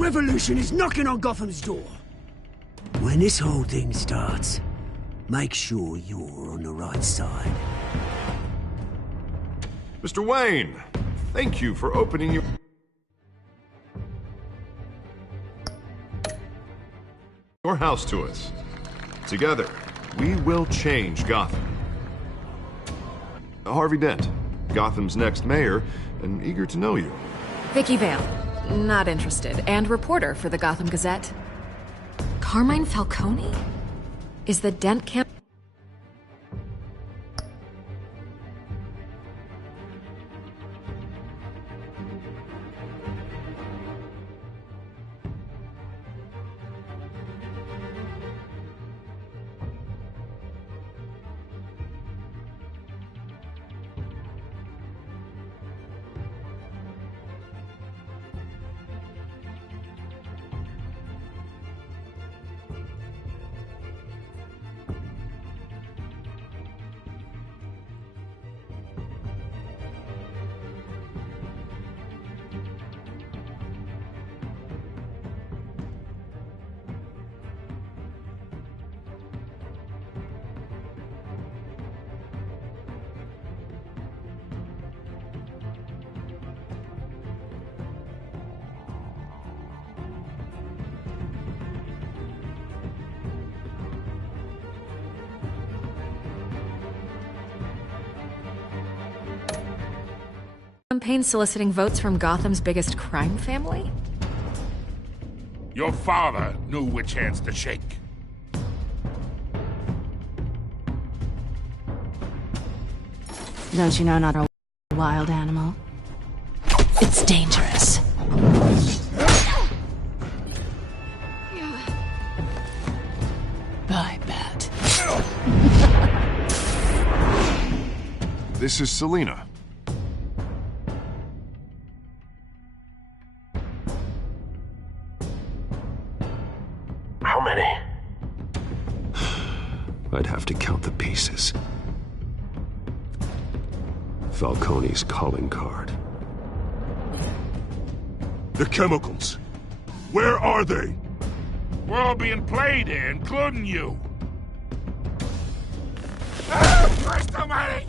revolution is knocking on Gotham's door. When this whole thing starts, make sure you're on the right side. Mr. Wayne, thank you for opening your house to us. Together, we will change Gotham. Harvey Dent, Gotham's next mayor, and eager to know you. Vicky Vale, not interested, and reporter for the Gotham Gazette. Carmine Falcone? Is the Dent camp... Campaign soliciting votes from Gotham's biggest crime family? Your father knew which hands to shake. Don't you know not a wild animal? It's dangerous. I bet. This is Selina. How many? I'd have to count the pieces. Falcone's calling card. The chemicals. Where are they? We're all being played here, including you. Ah, Christ almighty!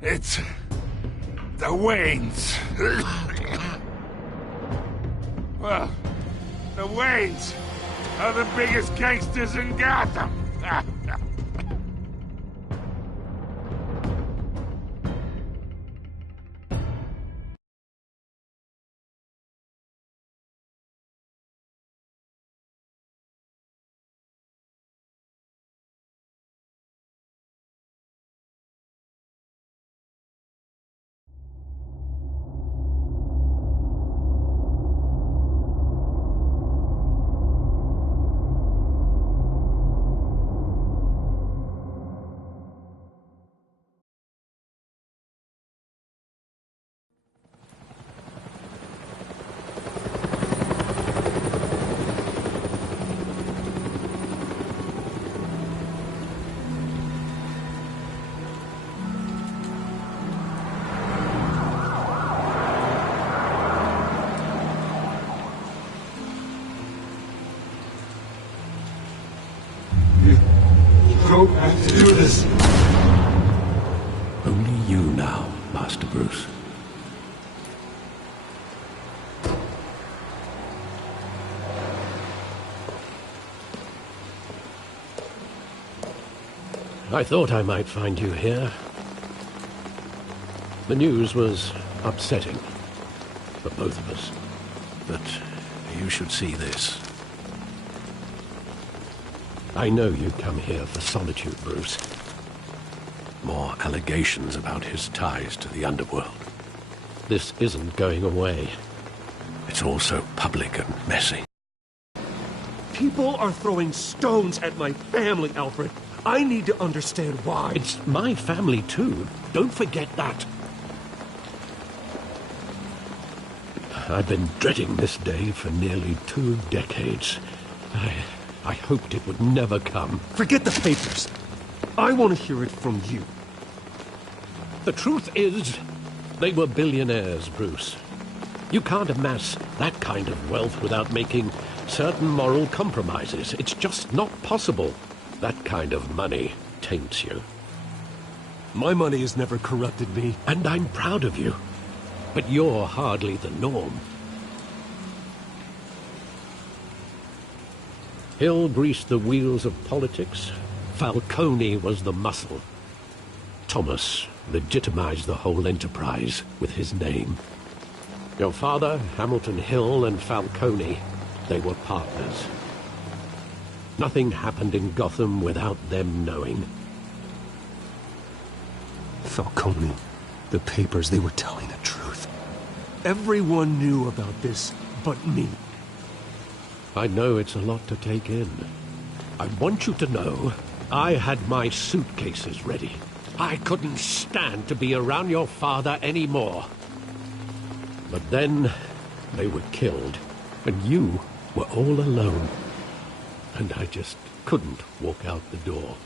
It's... the Waynes. Well, the Waynes are the biggest gangsters in Gotham. Don't have to do this. Only you now, Master Bruce. I thought I might find you here. The news was upsetting for both of us. But you should see this. I know you come here for solitude, Bruce. More allegations about his ties to the underworld. This isn't going away. It's all so public and messy. People are throwing stones at my family, Alfred. I need to understand why. It's my family, too. Don't forget that. I've been dreading this day for nearly 2 decades. I hoped it would never come. Forget the papers. I want to hear it from you. The truth is, They were billionaires, Bruce. You can't amass that kind of wealth without making certain moral compromises. It's just not possible. That kind of money taints you. My money has never corrupted me. And I'm proud of you. But you're hardly the norm. Hill greased the wheels of politics. Falcone was the muscle. Thomas legitimized the whole enterprise with his name. Your father, Hamilton Hill, and Falcone, they were partners. Nothing happened in Gotham without them knowing. Falcone, the papers, they were telling the truth. Everyone knew about this but me. I know it's a lot to take in. I want you to know I had my suitcases ready. I couldn't stand to be around your father anymore. But then they were killed, and you were all alone. And I just couldn't walk out the door.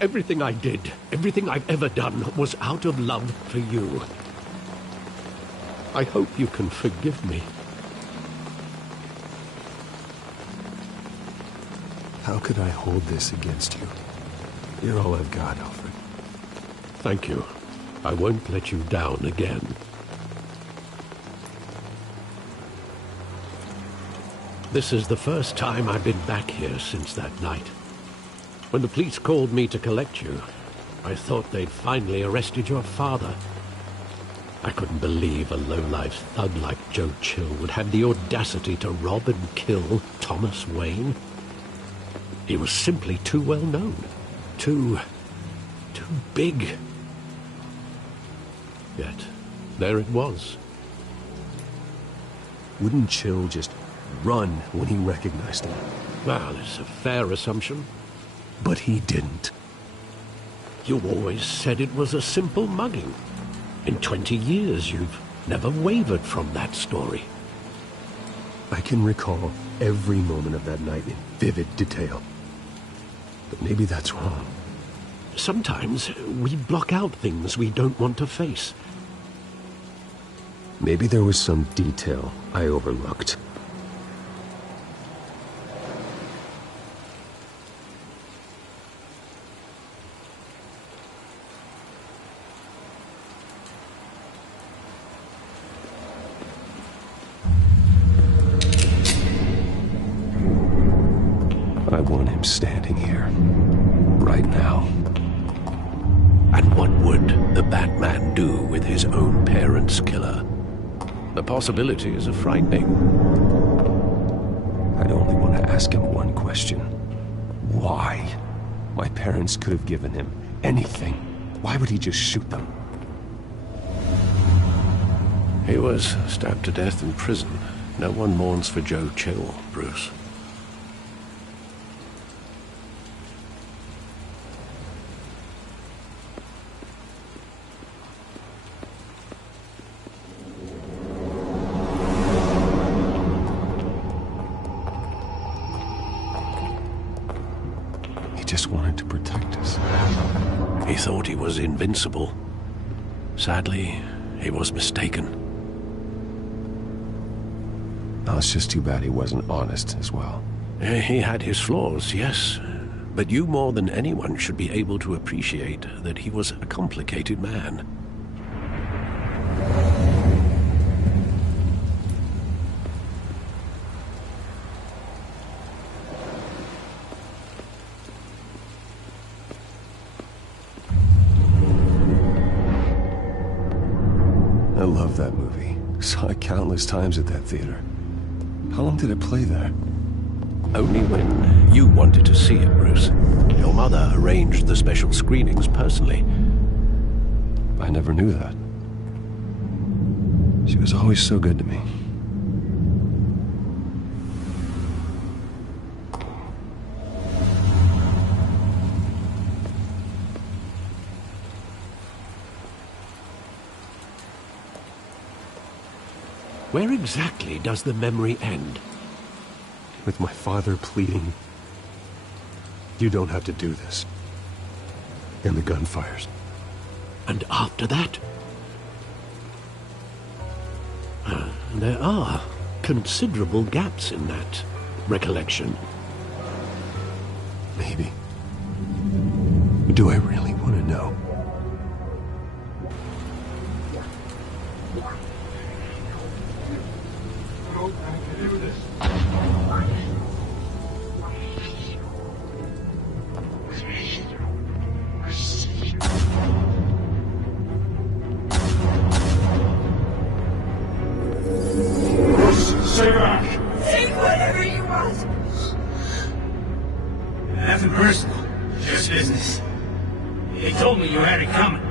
Everything I did, everything I've ever done, was out of love for you. I hope you can forgive me. How could I hold this against you? You're all I've got, Alfred. Thank you. I won't let you down again. This is the first time I've been back here since that night. When the police called me to collect you, I thought they'd finally arrested your father. I couldn't believe a low-life thug like Joe Chill would have the audacity to rob and kill Thomas Wayne. He was simply too well known. Too big. Yet, there it was. Wouldn't Chill just run when he recognized him? Well, it's a fair assumption. But he didn't. You always said it was a simple mugging. In 20 years, you've never wavered from that story. I can recall every moment of that night in vivid detail. But maybe that's wrong. Sometimes we block out things we don't want to face. Maybe there was some detail I overlooked. I want him standing here, right now. And what would the Batman do with his own parents' killer? The possibilities are frightening. I'd only want to ask him one question. Why? My parents could have given him anything. Why would he just shoot them? He was stabbed to death in prison. No one mourns for Joe Chill, Bruce. Just wanted to protect us. He thought he was invincible. Sadly, he was mistaken. Oh, it's just too bad he wasn't honest as well. He had his flaws, yes. But you more than anyone should be able to appreciate that he was a complicated man. I love that movie. Saw it countless times at that theater. How long did it play there? Only when you wanted to see it, Bruce. Your mother arranged the special screenings personally. I never knew that. She was always so good to me. Where exactly does the memory end? With my father pleading, "You don't have to do this." And the gunfires. And after that? There are considerable gaps in that recollection. Maybe. Do I really want to know? Stay back! Take whatever you want! Nothing personal, just business. They told me you had it coming.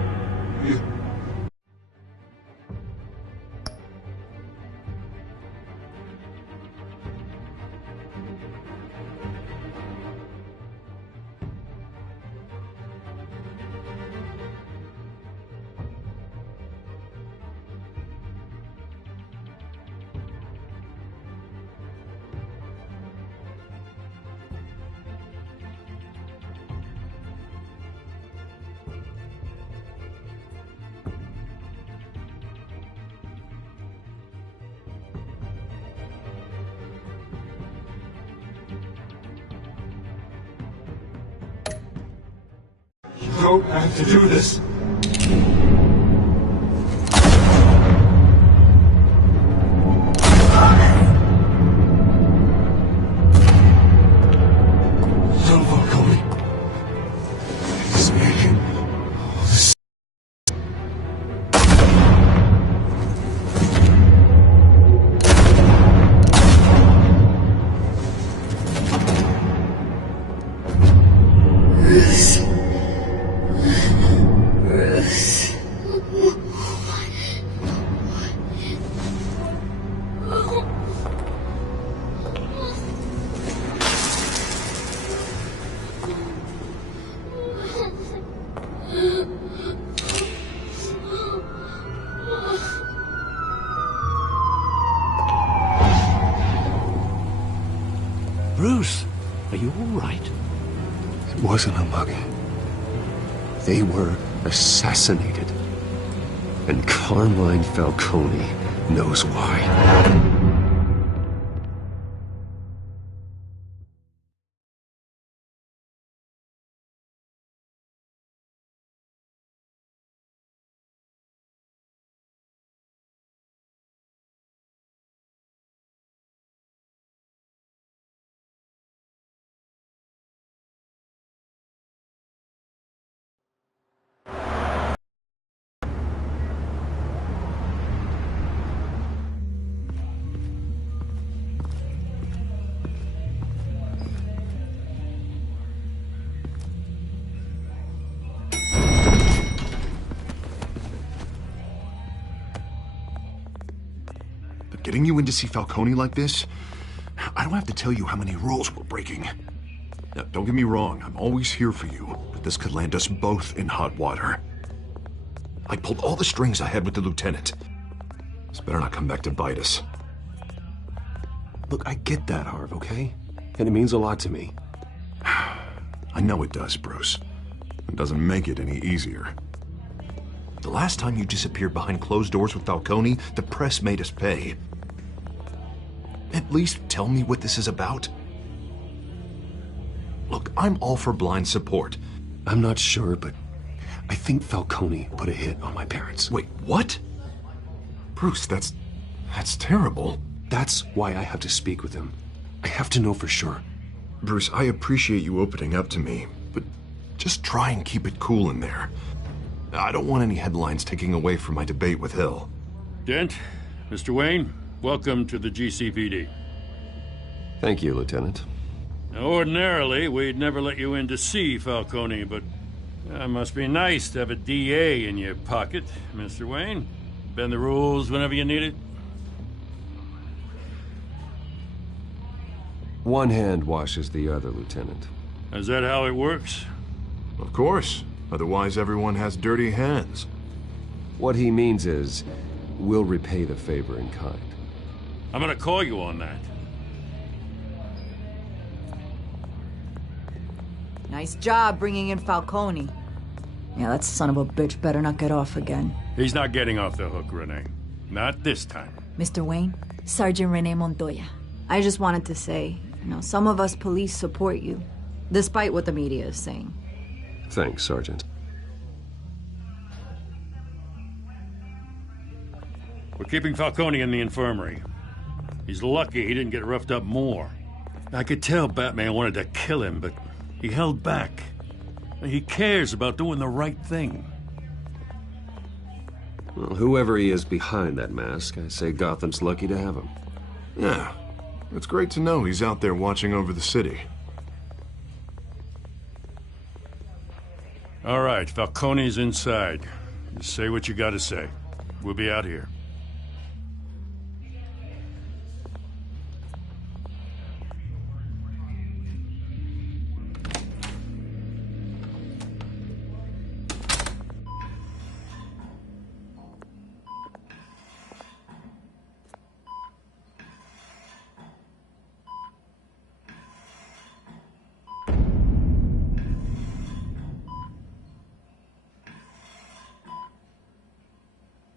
You don't have to do this. Tell Falcone. He's making all this. Bruce, are you all right? It wasn't a mugging. They were assassinated. And Carmine Falcone knows why. But getting you in to see Falcone like this, I don't have to tell you how many rules we're breaking. Now, don't get me wrong, I'm always here for you, but this could land us both in hot water. I pulled all the strings I had with the lieutenant. This better not come back to bite us. Look, I get that, Harv, okay? And it means a lot to me. I know it does, Bruce. It doesn't make it any easier. The last time you disappeared behind closed doors with Falcone, the press made us pay. At least tell me what this is about. Look, I'm all for blind support. I'm not sure, but I think Falcone put a hit on my parents. Wait, what? Bruce, that's terrible. That's why I have to speak with him. I have to know for sure. Bruce, I appreciate you opening up to me, but just try and keep it cool in there. I don't want any headlines taking away from my debate with Hill. Dent, Mr. Wayne, welcome to the GCPD. Thank you, Lieutenant. Now, ordinarily, we'd never let you in to see Falcone, but it must be nice to have a DA in your pocket, Mr. Wayne. Bend the rules whenever you need it. One hand washes the other, Lieutenant. Is that how it works? Of course. Otherwise, everyone has dirty hands. What he means is, we'll repay the favor in kind. I'm gonna call you on that. Nice job bringing in Falcone. Yeah, that son of a bitch better not get off again. He's not getting off the hook, Renee. Not this time. Mr. Wayne, Sergeant Rene Montoya. I just wanted to say, some of us police support you, despite what the media is saying. Thanks, Sergeant. We're keeping Falcone in the infirmary. He's lucky he didn't get roughed up more. I could tell Batman wanted to kill him, but he held back. He cares about doing the right thing. Well, whoever he is behind that mask, I say Gotham's lucky to have him. Yeah, it's great to know he's out there watching over the city. All right, Falcone's inside. Just say what you gotta say. We'll be out here.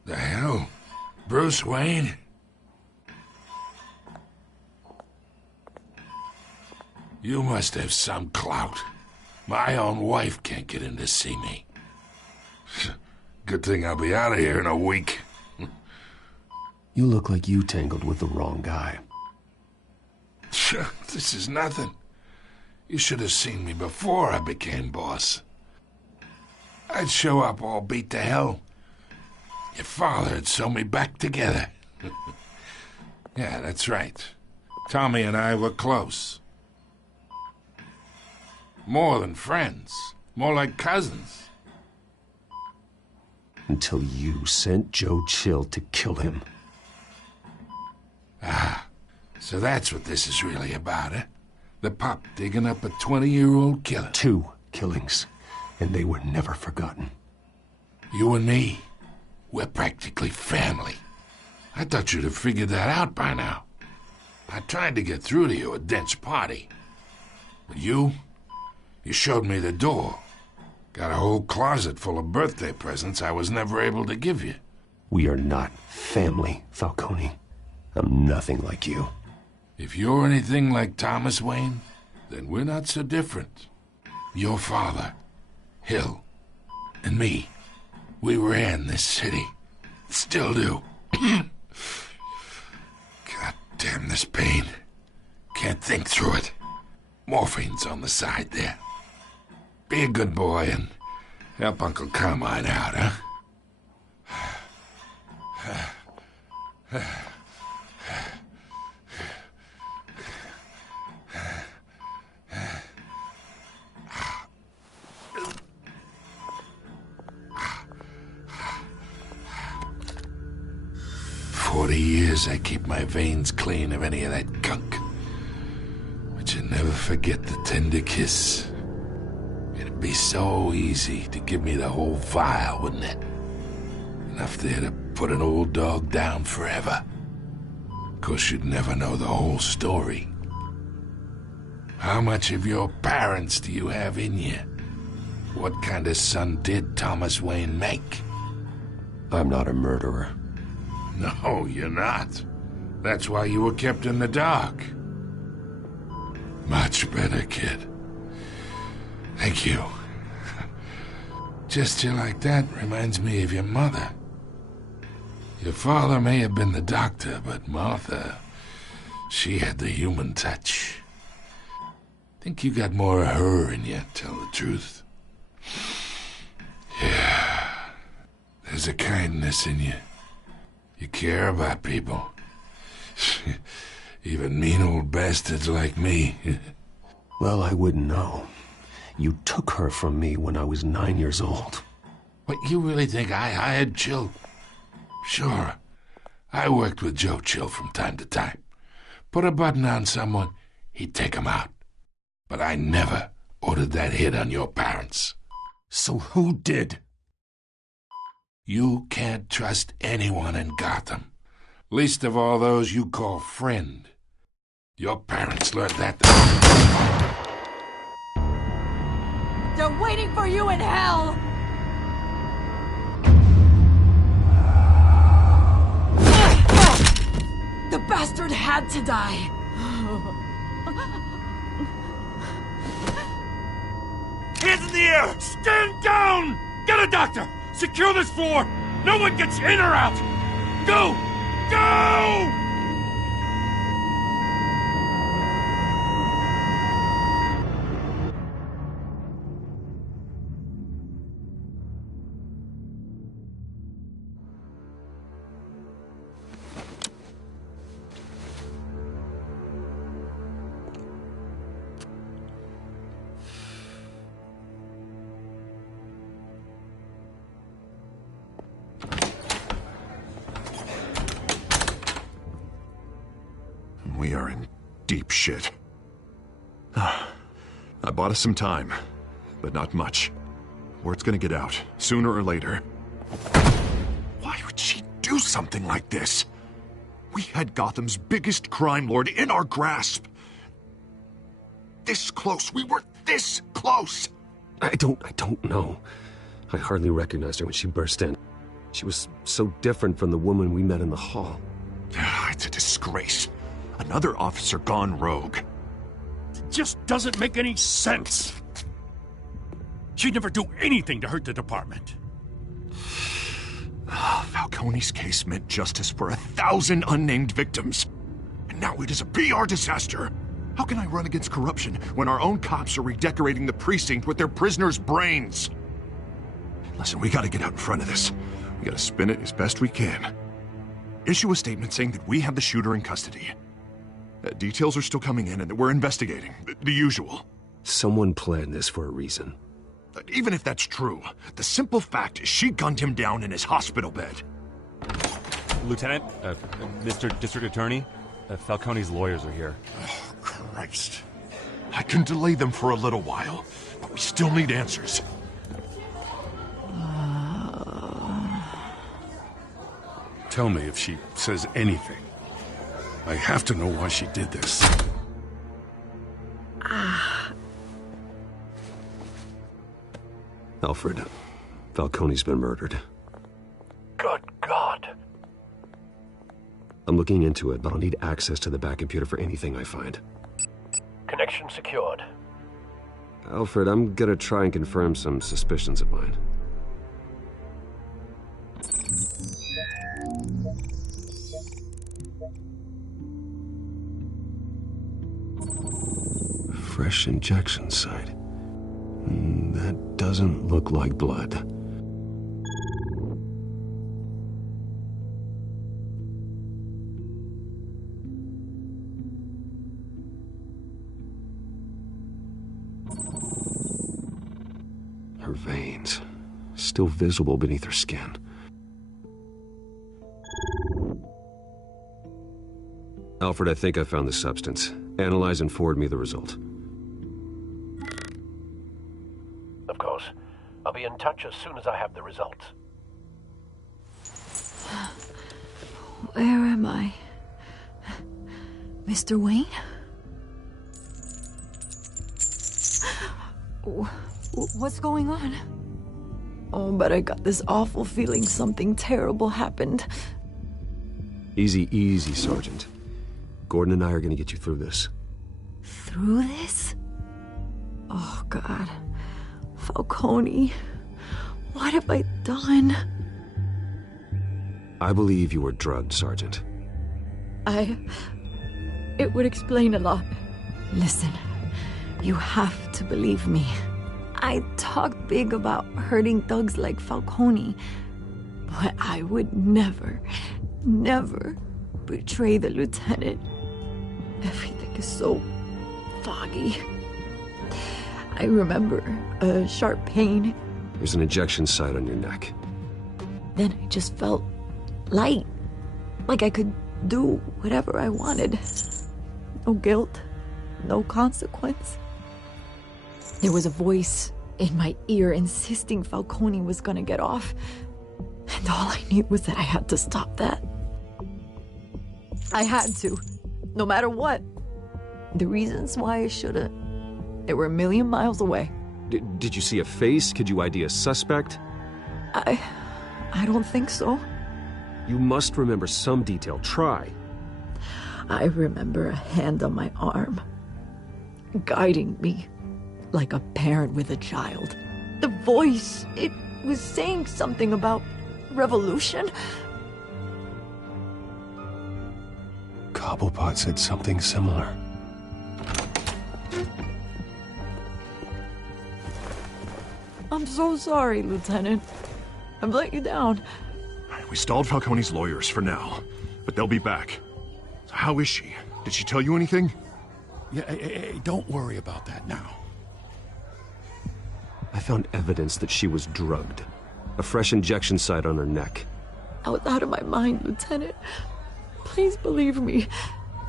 The hell? Bruce Wayne? You must have some clout. My own wife can't get in to see me. Good thing I'll be out of here in a week. You look like you tangled with the wrong guy. This is nothing. You should have seen me before I became boss. I'd show up all beat to hell. Your father had sewn me back together. Yeah, that's right. Tommy and I were close. More than friends. More like cousins. Until you sent Joe Chill to kill him. Ah, so that's what this is really about, eh? The pup digging up a 20-year-old killer. 2 killings, and they were never forgotten. You and me, we're practically family. I thought you'd have figured that out by now. I tried to get through to you at Dent's party. But you showed me the door. Got a whole closet full of birthday presents I was never able to give you. We are not family, Falcone. I'm nothing like you. If you're anything like Thomas Wayne, then we're not so different. Your father, Hill, and me, we ran this city. Still do. God damn this pain. Can't think through it. Morphine's on the side there. Be a good boy and help Uncle Carmine out, huh? 40 years I keep my veins clean of any of that gunk. But you never forget the tender kiss. It'd be so easy to give me the whole vial, wouldn't it? Enough there to put an old dog down forever. Of course, you'd never know the whole story. How much of your parents do you have in you? What kind of son did Thomas Wayne make? I'm not a murderer. No, you're not. That's why you were kept in the dark. Much better, kid. Thank you. Gesture like that reminds me of your mother. Your father may have been the doctor, but Martha, she had the human touch. Think you got more of her in you, tell the truth. Yeah. There's a kindness in you. You care about people. Even mean old bastards like me. Well, I wouldn't know. You took her from me when I was 9 years old. What, you really think I hired Chill? Sure. I worked with Joe Chill from time to time. Put a button on someone, he'd take him out. But I never ordered that hit on your parents. So who did? You can't trust anyone in Gotham. Least of all those you call friend. Your parents learned that. They're waiting for you in hell! The bastard had to die. Hands in the air! Stand down! Get a doctor! Secure this floor! No one gets in or out! Go! Go! We are in deep shit. I bought us some time, but not much. Word's gonna get out, sooner or later. Why would she do something like this? We had Gotham's biggest crime lord in our grasp. This close. We were this close. I don't know. I hardly recognized her when she burst in. She was so different from the woman we met in the hall. It's a disgrace. Another officer gone rogue. It just doesn't make any sense. She'd never do anything to hurt the department. Falcone's case meant justice for 1,000 unnamed victims. And now it is a PR disaster. How can I run against corruption when our own cops are redecorating the precinct with their prisoners' brains? Listen, we gotta get out in front of this. We gotta spin it as best we can. Issue a statement saying that we have the shooter in custody. Details are still coming in and that we're investigating. The usual. Someone planned this for a reason. Even if that's true, the simple fact is she gunned him down in his hospital bed. Lieutenant, Mr. District Attorney, Falcone's lawyers are here. Oh, Christ. I can delay them for a little while, but we still need answers. Tell me if she says anything. I have to know why she did this. Alfred, Falcone's been murdered. Good God. I'm looking into it, but I'll need access to the back computer for anything I find. Connection secured. Alfred, I'm gonna try and confirm some suspicions of mine. Fresh injection site. That doesn't look like blood. Her veins, still visible beneath her skin. Alfred, I think I found the substance. Analyze and forward me the result. Of course. I'll be in touch as soon as I have the results. Where am I? Mr. Wayne? What's going on? Oh, but I got this awful feeling something terrible happened. Easy, easy, Sergeant. Gordon and I are gonna get you through this. Through this? Oh, God. Falcone. What have I done? I believe you were drugged, Sergeant. It would explain a lot. Listen, you have to believe me. I talked big about hurting thugs like Falcone, but I would never, never betray the lieutenant. Everything is so foggy. I remember a sharp pain. There's an injection site on your neck. Then I just felt light, like I could do whatever I wanted. No guilt, no consequence. There was a voice in my ear insisting Falcone was gonna get off, and all I knew was that I had to stop that. I had to, no matter what. The reasons why I shouldn't, they were a million miles away. Did you see a face? Could you ID a suspect? I don't think so. You must remember some detail. Try. I remember a hand on my arm, guiding me like a parent with a child. The voice, it was saying something about revolution. Cobblepot said something similar. I'm so sorry, Lieutenant. I've let you down. We stalled Falcone's lawyers for now, but they'll be back. So how is she? Did she tell you anything? Yeah, hey, don't worry about that now. I found evidence that she was drugged. A fresh injection site on her neck. I was out of my mind, Lieutenant. Please believe me.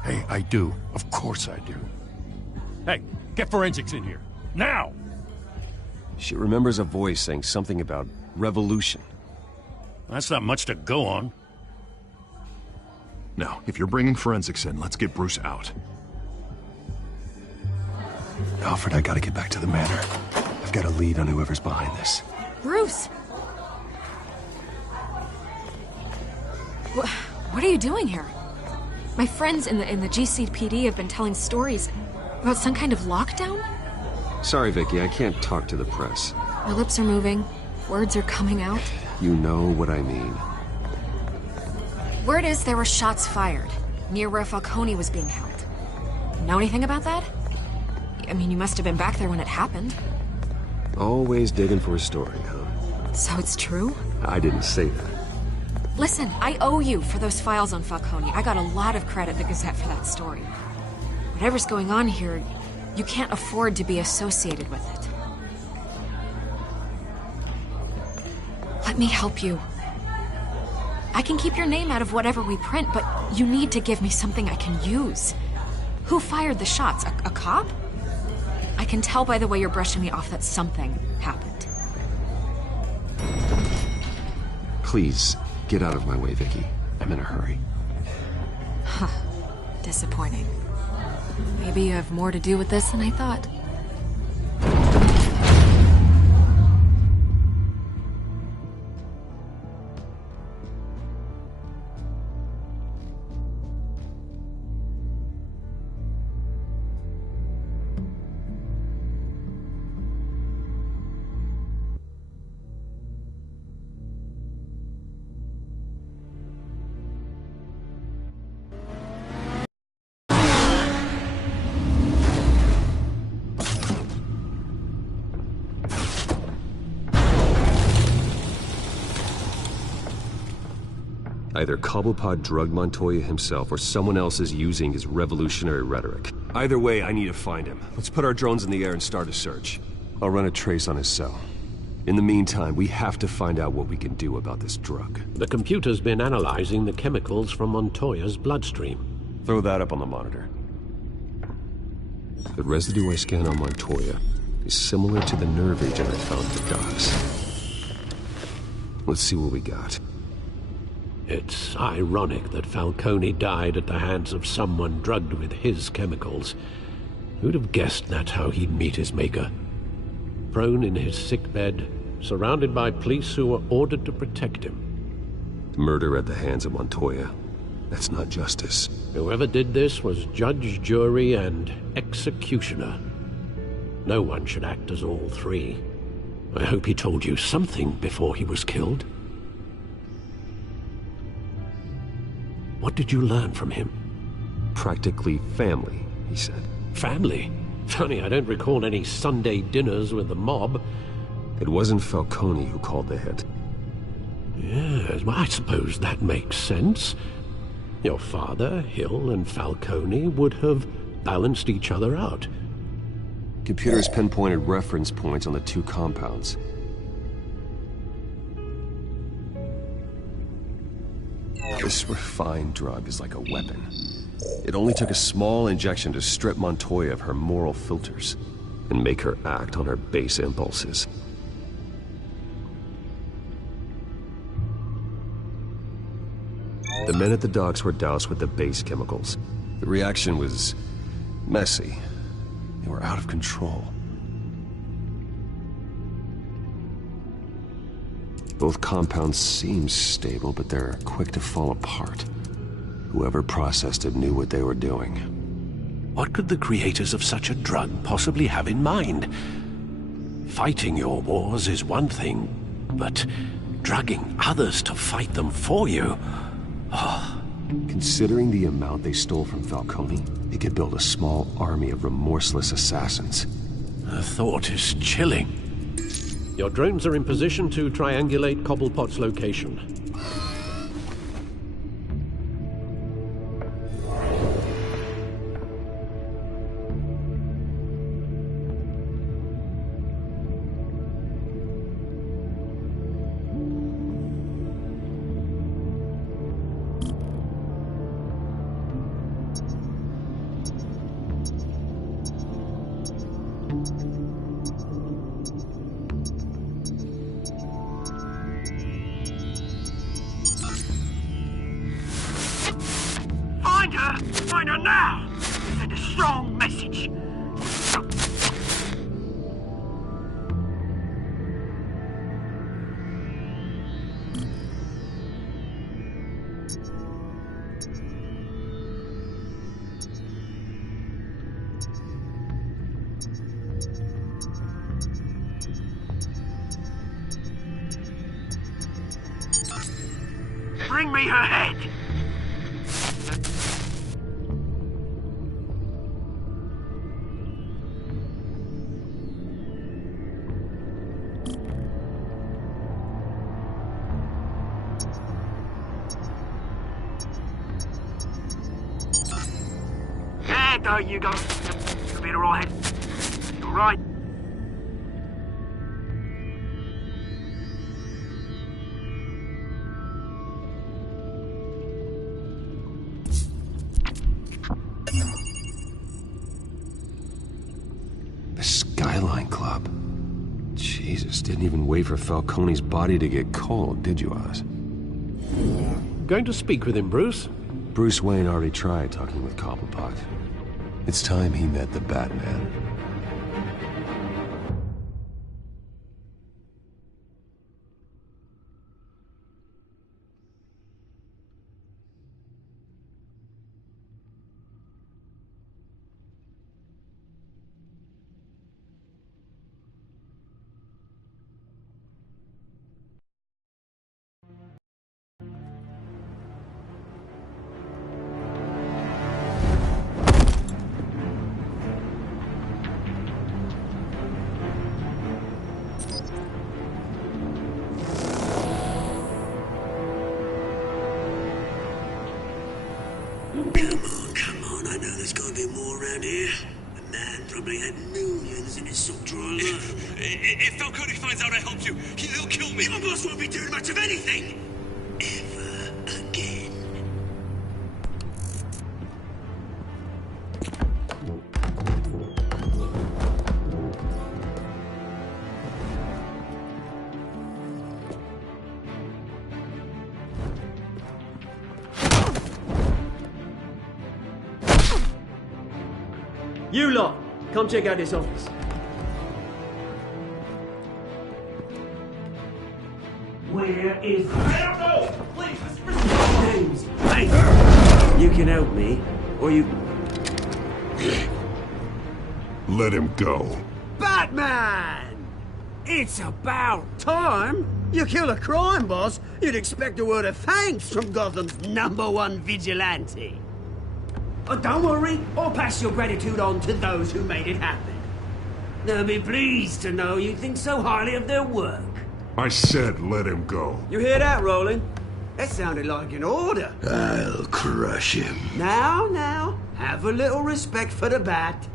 Hey, I do. Of course I do. Hey, get forensics in here. Now! She remembers a voice saying something about revolution. That's not much to go on. Now, if you're bringing forensics in, let's get Bruce out. Alfred, I gotta get back to the manor. I've got a lead on whoever's behind this. Bruce! What are you doing here? My friends in the GCPD have been telling stories about some kind of lockdown? Sorry, Vicky, I can't talk to the press. My lips are moving. Words are coming out. You know what I mean. Word is there were shots fired near where Falcone was being held. Know anything about that? I mean, you must have been back there when it happened. Always digging for a story, huh? So it's true? I didn't say that. Listen, I owe you for those files on Falcone. I got a lot of credit at the Gazette for that story. Whatever's going on here, you can't afford to be associated with it. Let me help you. I can keep your name out of whatever we print, but you need to give me something I can use. Who fired the shots? A cop? I can tell by the way you're brushing me off that something happened. Please, get out of my way, Vicky. I'm in a hurry. Huh. Disappointing. Maybe you have more to do with this than I thought. Either Cobblepot drugged Montoya himself, or someone else is using his revolutionary rhetoric. Either way, I need to find him. Let's put our drones in the air and start a search. I'll run a trace on his cell. In the meantime, we have to find out what we can do about this drug. The computer's been analyzing the chemicals from Montoya's bloodstream. Throw that up on the monitor. The residue I scan on Montoya is similar to the nerve agent I found at the docks. Let's see what we got. It's ironic that Falcone died at the hands of someone drugged with his chemicals. Who'd have guessed that's how he'd meet his maker? Prone in his sickbed, surrounded by police who were ordered to protect him. Murder at the hands of Montoya. That's not justice. Whoever did this was judge, jury, and executioner. No one should act as all three. I hope he told you something before he was killed. What did you learn from him? Practically family, he said. Family? Funny, I don't recall any Sunday dinners with the mob. It wasn't Falcone who called the hit. Yes, well, I suppose that makes sense. Your father, Hill, and Falcone would have balanced each other out. Computers pinpointed reference points on the two compounds. This refined drug is like a weapon. It only took a small injection to strip Montoya of her moral filters and make her act on her base impulses. The men at the docks were doused with the base chemicals. The reaction was messy. They were out of control. Both compounds seem stable, but they're quick to fall apart. Whoever processed it knew what they were doing. What could the creators of such a drug possibly have in mind? Fighting your wars is one thing, but drugging others to fight them for you? Oh. Considering the amount they stole from Falcone, they could build a small army of remorseless assassins. The thought is chilling. Your drones are in position to triangulate Cobblepot's location. Find her now! Send a strong message. Bring me her head! There you go. You'll be alright. You're right. The Skyline Club. Jesus, didn't even wait for Falcone's body to get cold, did you, Oz? Going to speak with him, Bruce? Bruce Wayne already tried talking with Cobblepot. It's time he met the Batman. Come on, I know there's gotta be more around here. The man probably had millions in his sock drawer alone. If Falcone finds out I helped you, he'll kill me. Your boss won't be doing much of anything! Ever again. You lot, come check out this office. Where is... No! Please, James, hey! You can help me, or you... Let him go. Batman! It's about time! You kill a crime boss, you'd expect a word of thanks from Gotham's #1 vigilante. Oh, don't worry, I'll pass your gratitude on to those who made it happen. They'll be pleased to know you think so highly of their work. I said let him go. You hear that, Roland? That sounded like an order. I'll crush him. Now, have a little respect for the Bat.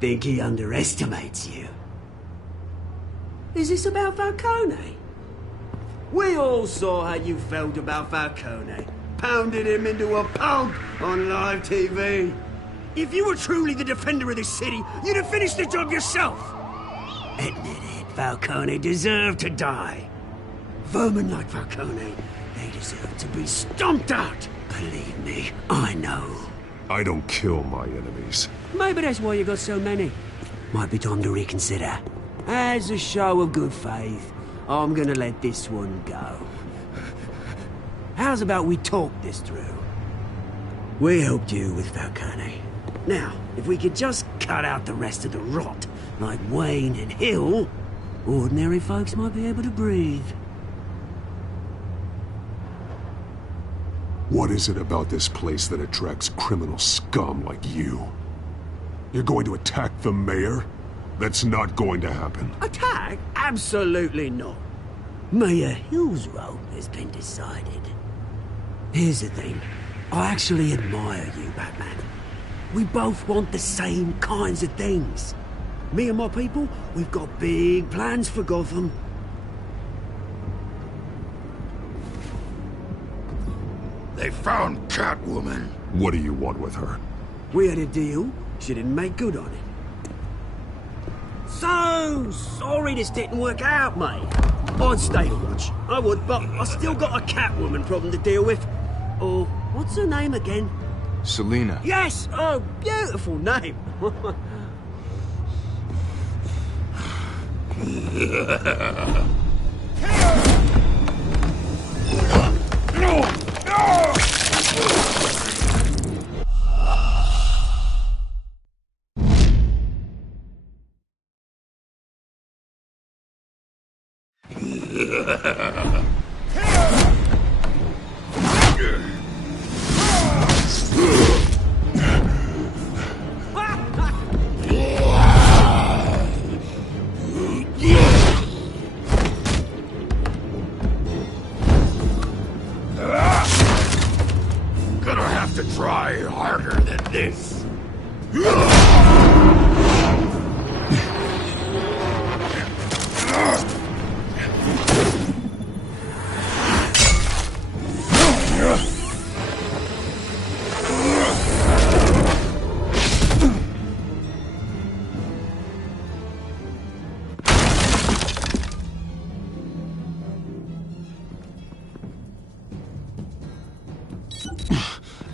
Think he underestimates you. Is this about Falcone? We all saw how you felt about Falcone. Pounded him into a pulp on live TV. If you were truly the defender of this city, you'd have finished the job yourself. Admit it, Falcone deserved to die. Vermin like Falcone, they deserve to be stomped out. Believe me, I know. I don't kill my enemies. Maybe that's why you got so many. Might be time to reconsider. As a show of good faith, I'm gonna let this one go. How's about we talk this through? We helped you with Falcone. Now, if we could just cut out the rest of the rot, like Wayne and Hill, ordinary folks might be able to breathe. What is it about this place that attracts criminal scum like you? You're going to attack the mayor? That's not going to happen. Attack? Absolutely not. Mayor Hill's role has been decided. Here's the thing. I actually admire you, Batman. We both want the same kinds of things. Me and my people, we've got big plans for Gotham. They found Catwoman. What do you want with her? We had a deal. She didn't make good on it. So sorry this didn't work out, mate. I'd stay to watch. I would, but I still got a Catwoman problem to deal with. Oh, what's her name again? Selina. Yes! Oh, beautiful name. Gonna have to try harder than this.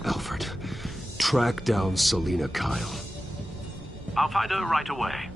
Alfred, track down Selina Kyle. I'll find her right away.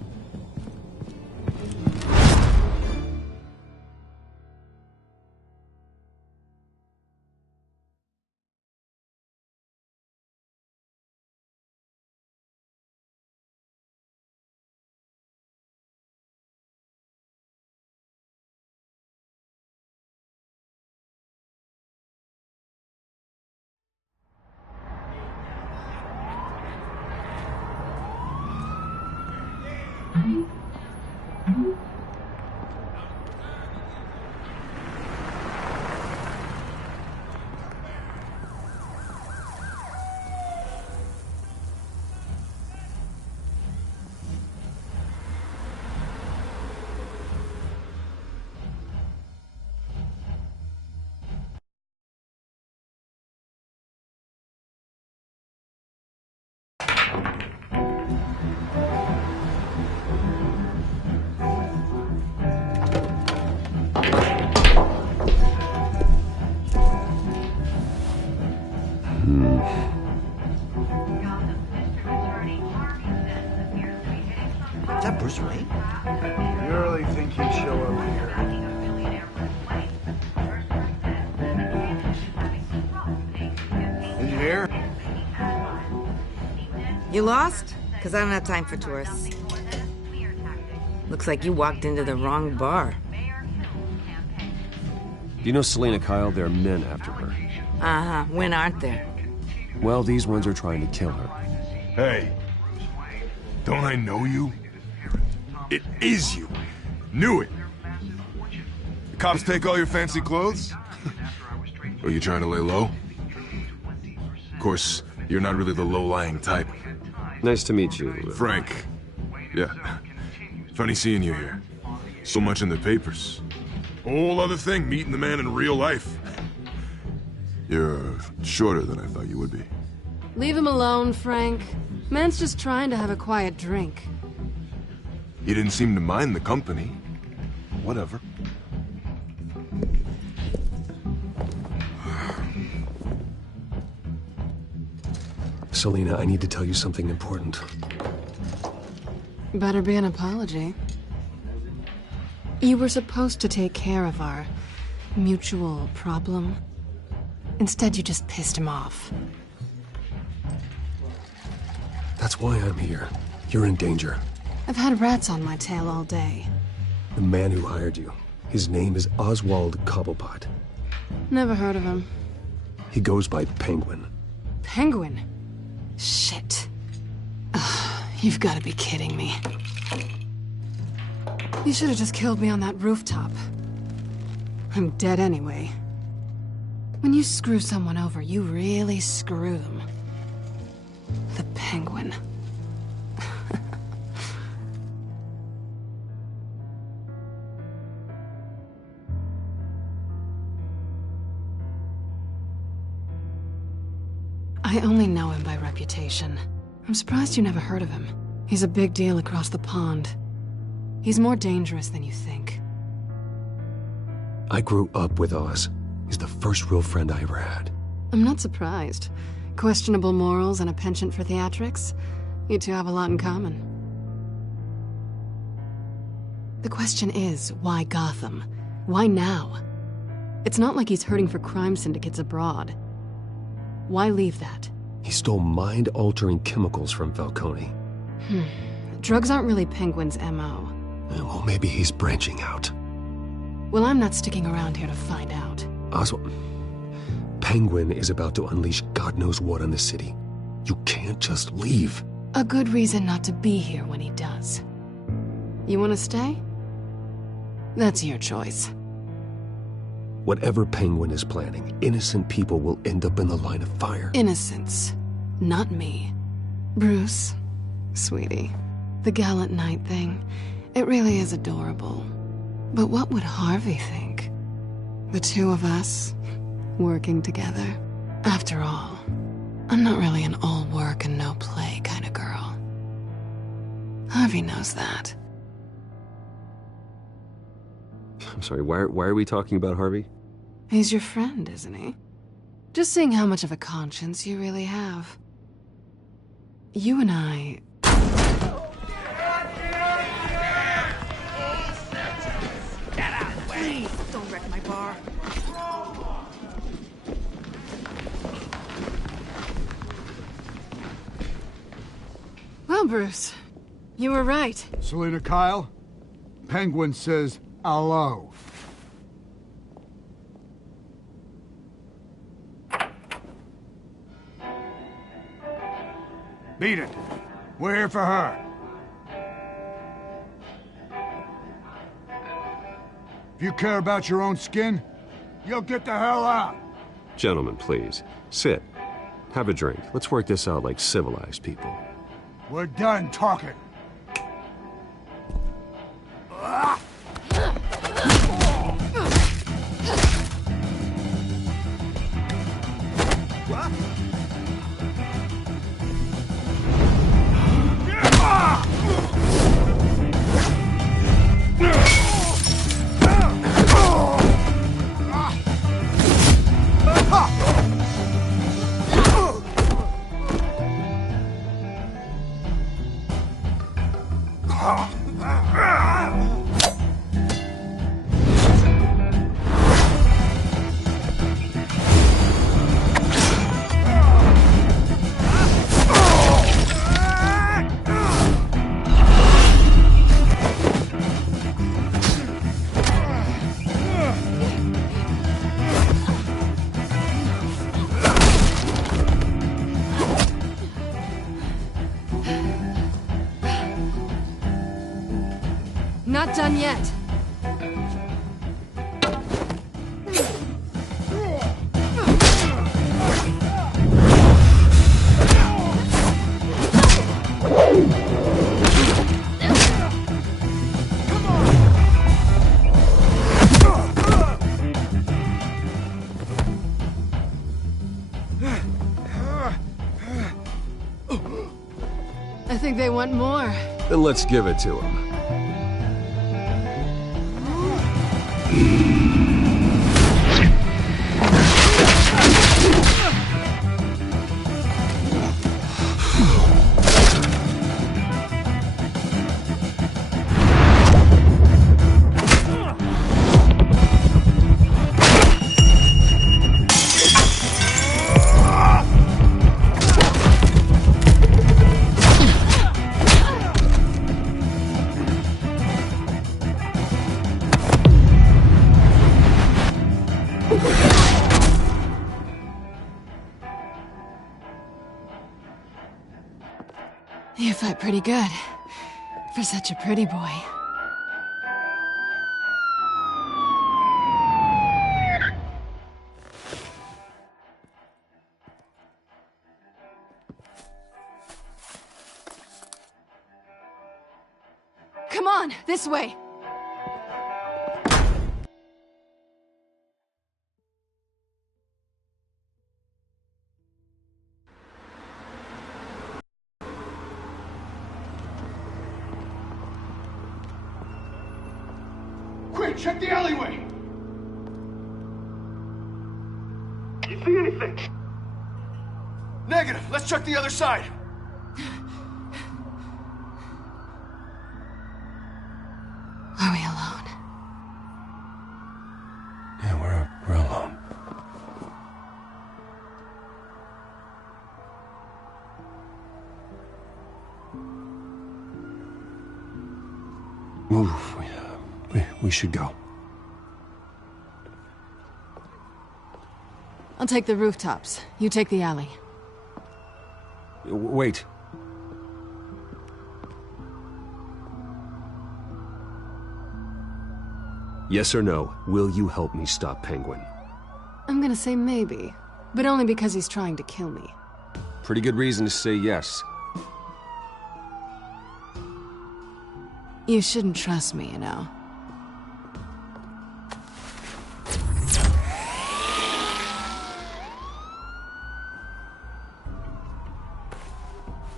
Is that Bruce Wayne? You really think he'd show up here? Did you hear? You lost? Because I don't have time for tourists. Looks like you walked into the wrong bar. Do you know Selina Kyle? There are men after her. Uh-huh. When aren't there? Well, these ones are trying to kill her. Hey, don't I know you? It is you. Knew it. The cops take all your fancy clothes? Are you trying to lay low? Of course, you're not really the low-lying type. Nice to meet you. Frank. Yeah. Funny seeing you here. So much in the papers. Whole other thing, meeting the man in real life. You're shorter than I thought you would be. Leave him alone, Frank. Man's just trying to have a quiet drink. He didn't seem to mind the company. Whatever. Selina, I need to tell you something important. Better be an apology. You were supposed to take care of our mutual problem. Instead, you just pissed him off. That's why I'm here. You're in danger. I've had rats on my tail all day. The man who hired you, his name is Oswald Cobblepot. Never heard of him. He goes by Penguin. Penguin? Shit. Ugh, you've got to be kidding me. You should have just killed me on that rooftop. I'm dead anyway. When you screw someone over, you really screw them. The Penguin. I only know him by reputation. I'm surprised you never heard of him. He's a big deal across the pond. He's more dangerous than you think. I grew up with Oz. He's the first real friend I ever had. I'm not surprised. Questionable morals and a penchant for theatrics. You two have a lot in common. The question is, why Gotham? Why now? It's not like he's hurting for crime syndicates abroad. Why leave that? He stole mind-altering chemicals from Falcone. Drugs aren't really Penguin's M.O. Well, maybe he's branching out. Well, I'm not sticking around here to find out. Oswald, Penguin is about to unleash God knows what on the city. You can't just leave. A good reason not to be here when he does. You want to stay? That's your choice. Whatever Penguin is planning, innocent people will end up in the line of fire. Innocence. Not me. Bruce, sweetie, the gallant knight thing, it really is adorable. But what would Harvey think? The two of us, working together. After all, I'm not really an all work and no play kind of girl. Harvey knows that. I'm sorry, why are we talking about Harvey? He's your friend, isn't he? Just seeing how much of a conscience you really have. You and I... Get out of the way! Don't wreck my bar. Well, Bruce, you were right. Selina Kyle, Penguin says hello. Beat it. We're here for her. If you care about your own skin, you'll get the hell out. Gentlemen, please. Sit. Have a drink. Let's work this out like civilized people. We're done talking. Not done yet. I think they want more. Then let's give it to them. You fight pretty good. For such a pretty boy. Come on, this way! Quick, check the alleyway! You see anything? Negative. Let's check the other side. Are we alone? Yeah, we're alone. Move. We should go. I'll take the rooftops. You take the alley. Wait. Yes or no, will you help me stop Penguin? I'm gonna say maybe, but only because he's trying to kill me. Pretty good reason to say yes. You shouldn't trust me, you know.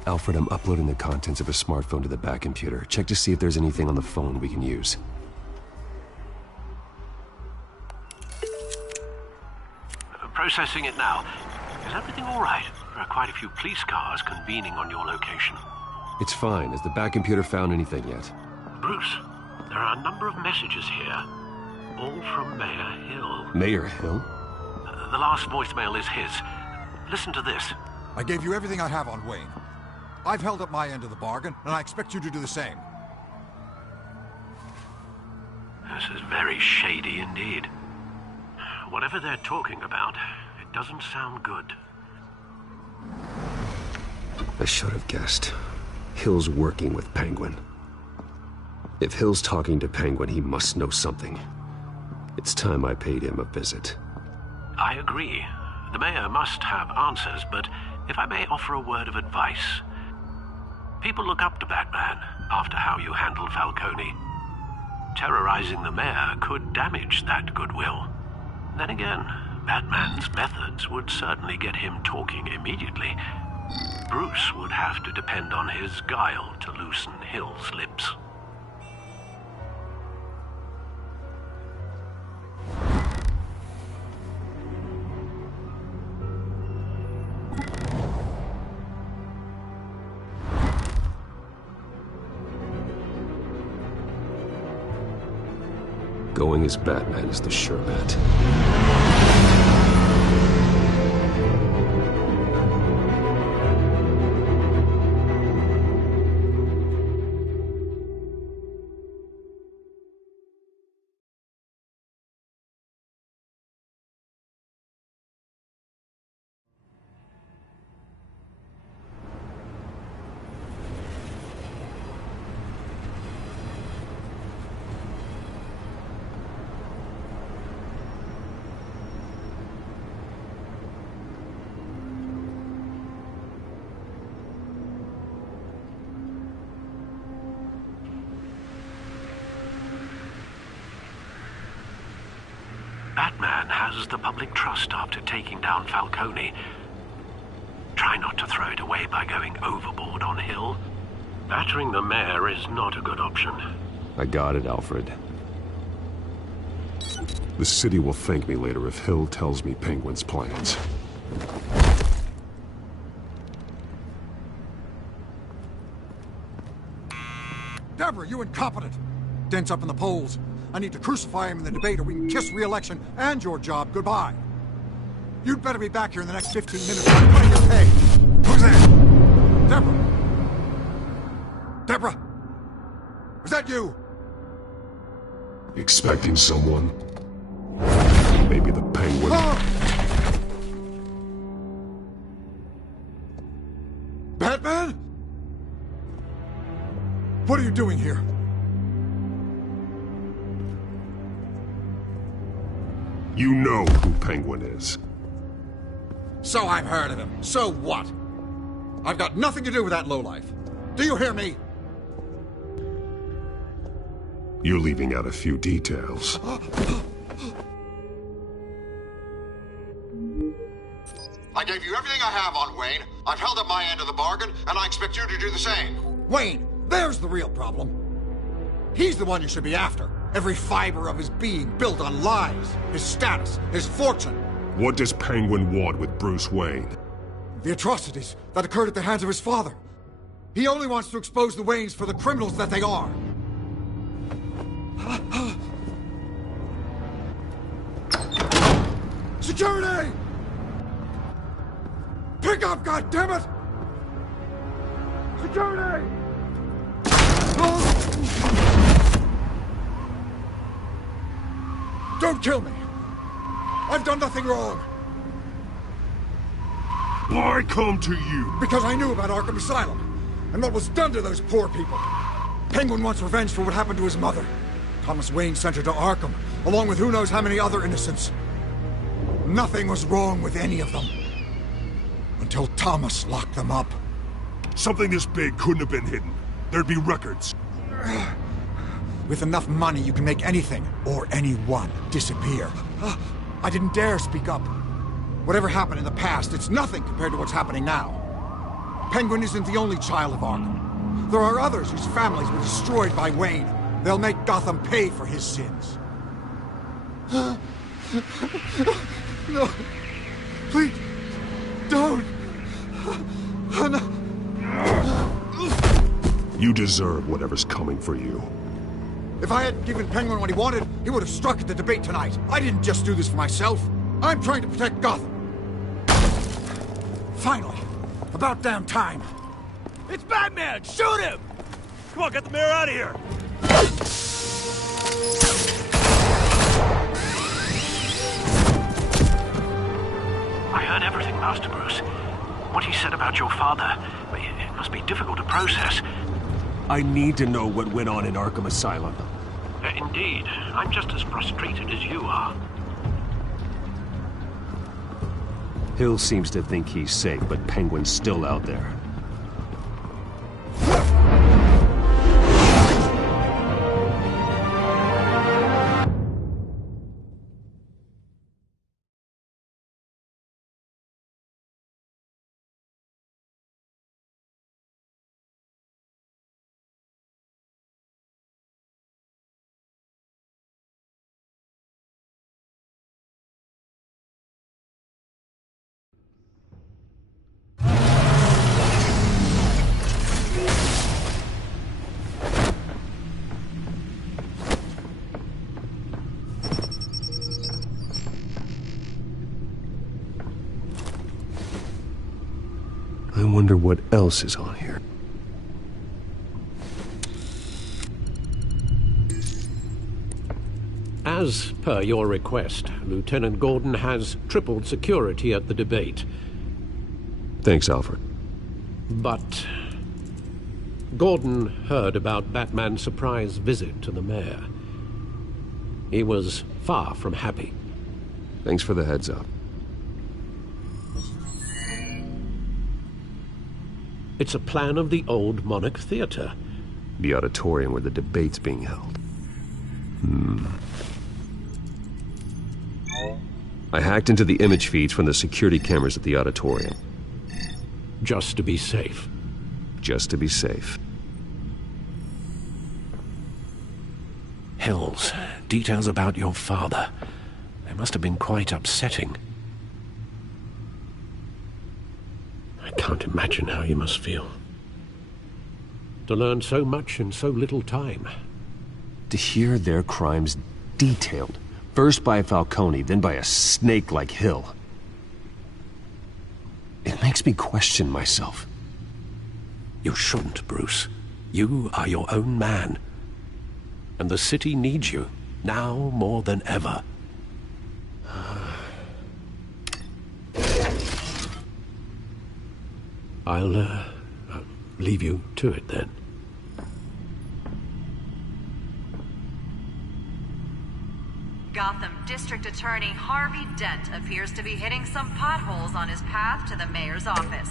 Alfred, I'm uploading the contents of a smartphone to the back computer. Check to see if there's anything on the phone we can use. Processing it now. Is everything all right? There are quite a few police cars convening on your location. It's fine. Has the back computer found anything yet? Bruce, there are a number of messages here. All from Mayor Hill. Mayor Hill? The last voicemail is his. Listen to this. I gave you everything I have on Wayne. I've held up my end of the bargain, and I expect you to do the same. This is very shady indeed. Whatever they're talking about, it doesn't sound good. I should have guessed. Hill's working with Penguin. If Hill's talking to Penguin, he must know something. It's time I paid him a visit. I agree. The mayor must have answers, but if I may offer a word of advice. People look up to Batman after how you handled Falcone. Terrorizing the mayor could damage that goodwill. Then again, Batman's methods would certainly get him talking immediately. Bruce would have to depend on his guile to loosen Hill's lips. Going as Batman is the sure bet. Batman has the public trust after taking down Falcone. Try not to throw it away by going overboard on Hill. Battering the mayor is not a good option. I got it, Alfred. The city will thank me later if Hill tells me Penguin's plans. Deborah, you incompetent! Dent's up in the polls. I need to crucify him in the debate or we can kiss re-election and your job goodbye. You'd better be back here in the next 15 minutes or I'm cutting your pay. Who's there? Deborah? Deborah? Was that you? Expecting someone? Maybe the Penguin. Batman? What are you doing here? You know who Penguin is. So I've heard of him. So what? I've got nothing to do with that lowlife. Do you hear me? You're leaving out a few details. I gave you everything I have on Wayne. I've held up my end of the bargain, and I expect you to do the same. Wayne, there's the real problem. He's the one you should be after. Every fiber of his being built on lies, his status, his fortune. What does Penguin want with Bruce Wayne? The atrocities that occurred at the hands of his father. He only wants to expose the Waynes for the criminals that they are. Security! Pick up, goddammit! Security! Don't kill me! I've done nothing wrong! Why come to you? Because I knew about Arkham Asylum, and what was done to those poor people. Penguin wants revenge for what happened to his mother. Thomas Wayne sent her to Arkham, along with who knows how many other innocents. Nothing was wrong with any of them. Until Thomas locked them up. Something this big couldn't have been hidden. There'd be records. With enough money, you can make anything, or anyone, disappear. I didn't dare speak up. Whatever happened in the past, it's nothing compared to what's happening now. Penguin isn't the only child of Arkham. There are others whose families were destroyed by Wayne. They'll make Gotham pay for his sins. No. Please. Don't. No. You deserve whatever's coming for you. If I had given Penguin what he wanted, he would have struck at the debate tonight. I didn't just do this for myself. I'm trying to protect Gotham. Finally. About damn time. It's Batman! Shoot him! Come on, get the mayor out of here! I heard everything, Master Bruce. What he said about your father, it must be difficult to process. I need to know what went on in Arkham Asylum. Indeed. I'm just as frustrated as you are. Hill seems to think he's safe, but Penguin's still out there. I wonder what else is on here. As per your request, Lieutenant Gordon has tripled security at the debate. Thanks, Alfred. But Gordon heard about Batman's surprise visit to the mayor. He was far from happy. Thanks for the heads up. It's a plan of the old Monarch Theater. The auditorium where the debate's being held. I hacked into the image feeds from the security cameras at the auditorium. Just to be safe. Just to be safe. Hells, details about your father. They must have been quite upsetting. I can't imagine how you must feel. To learn so much in so little time. To hear their crimes detailed. First by Falcone, then by a snake like Hill. It makes me question myself. You shouldn't, Bruce. You are your own man. And the city needs you, now more than ever. I'll leave you to it then. District Attorney Harvey Dent appears to be hitting some potholes on his path to the mayor's office.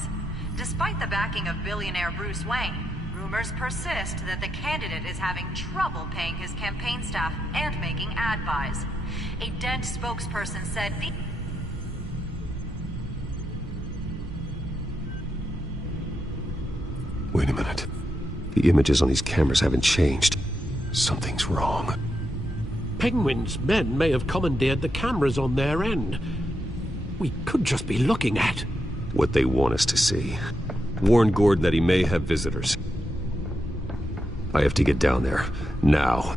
Despite the backing of billionaire Bruce Wayne, rumors persist that the candidate is having trouble paying his campaign staff and making ad buys. A Dent spokesperson said the... Wait a minute. The images on these cameras haven't changed. Something's wrong. Penguin's men may have commandeered the cameras on their end. We could just be looking at what they want us to see. Warn Gordon that he may have visitors. I have to get down there, now.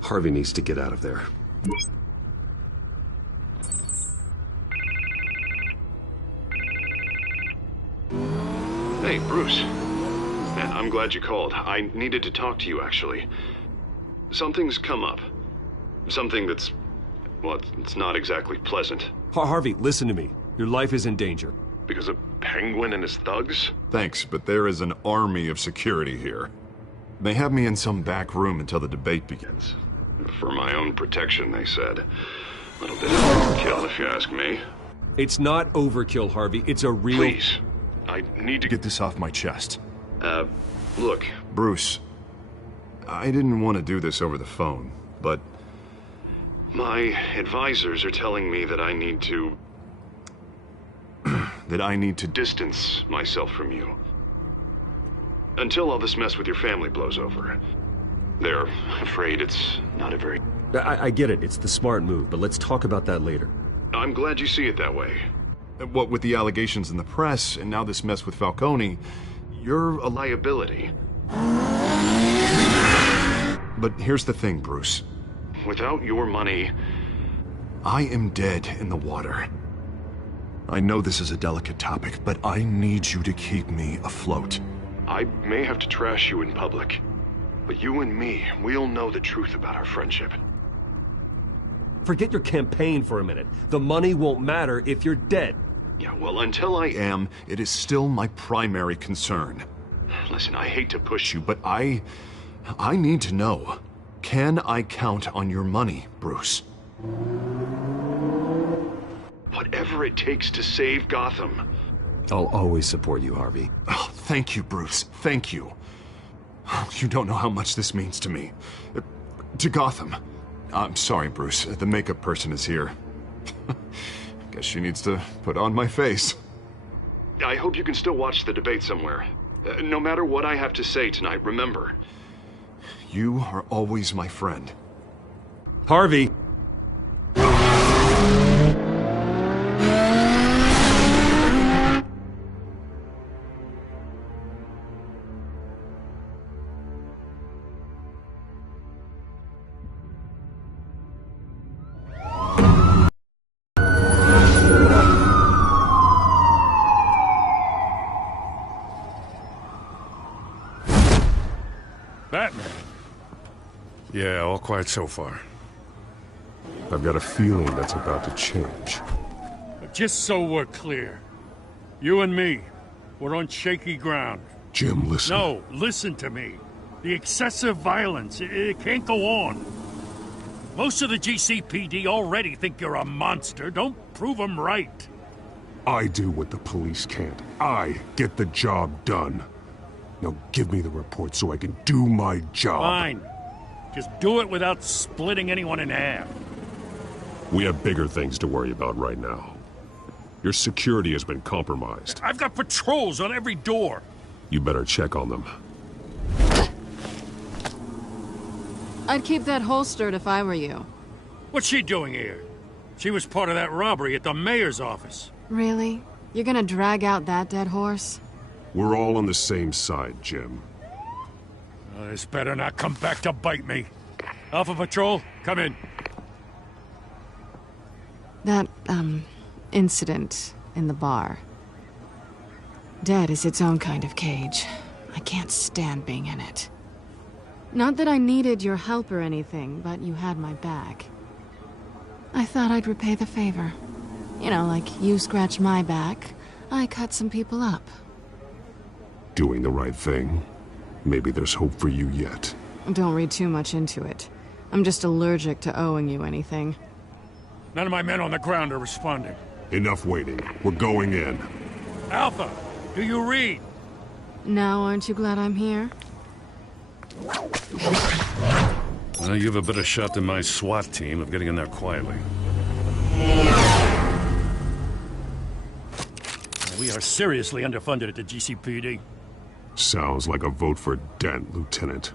Harvey needs to get out of there. Hey, Bruce. Man, I'm glad you called. I needed to talk to you, actually. Something's come up. Something that's... well, it's not exactly pleasant. Harvey, listen to me. Your life is in danger. Because of Penguin and his thugs? Thanks, but there is an army of security here. They have me in some back room until the debate begins. For my own protection, they said. A little bit of overkill, if you ask me. It's not overkill, Harvey. It's a real... Please. I need to get this off my chest. Look, Bruce. I didn't want to do this over the phone, but... my advisors are telling me that I need to... that I need to distance myself from you. Until all this mess with your family blows over. They're afraid it's not a very... I get it. It's the smart move, but let's talk about that later. I'm glad you see it that way. What with the allegations in the press, and now this mess with Falcone, you're a liability. But here's the thing, Bruce. Without your money, I am dead in the water. I know this is a delicate topic, but I need you to keep me afloat. I may have to trash you in public, but you and me, we'll know the truth about our friendship. Forget your campaign for a minute. The money won't matter if you're dead. Yeah, well, until I am, it is still my primary concern. Listen, I hate to push you, but I need to know. Can I count on your money, Bruce? Whatever it takes to save Gotham. I'll always support you, Harvey. Oh, thank you, Bruce. Thank you. You don't know how much this means to me. To Gotham. I'm sorry, Bruce. The makeup person is here. Guess she needs to put on my face. I hope you can still watch the debate somewhere. No matter what I have to say tonight, remember, you are always my friend. Harvey! Batman. Yeah, all quiet so far. I've got a feeling that's about to change. Just so we're clear, you and me, we're on shaky ground. Jim, listen. No, listen to me. The excessive violence, it can't go on. Most of the GCPD already think you're a monster. Don't prove them right. I do what the police can't. I get the job done. Now give me the report so I can do my job. Fine. Just do it without splitting anyone in half. We have bigger things to worry about right now. Your security has been compromised. I've got patrols on every door. You better check on them. I'd keep that holstered if I were you. What's she doing here? She was part of that robbery at the mayor's office. Really? You're gonna drag out that dead horse? We're all on the same side, Jim. This better not come back to bite me. Alpha Patrol, come in. That, incident in the bar. Dead is its own kind of cage. I can't stand being in it. Not that I needed your help or anything, but you had my back. I thought I'd repay the favor. You know, like you scratch my back, I cut some people up. Doing the right thing. Maybe there's hope for you yet. Don't read too much into it. I'm just allergic to owing you anything. None of my men on the ground are responding. Enough waiting. We're going in. Alpha, do you read? Now aren't you glad I'm here? Well, you have a better shot than my SWAT team of getting in there quietly. We are seriously underfunded at the GCPD. Sounds like a vote for Dent, Lieutenant.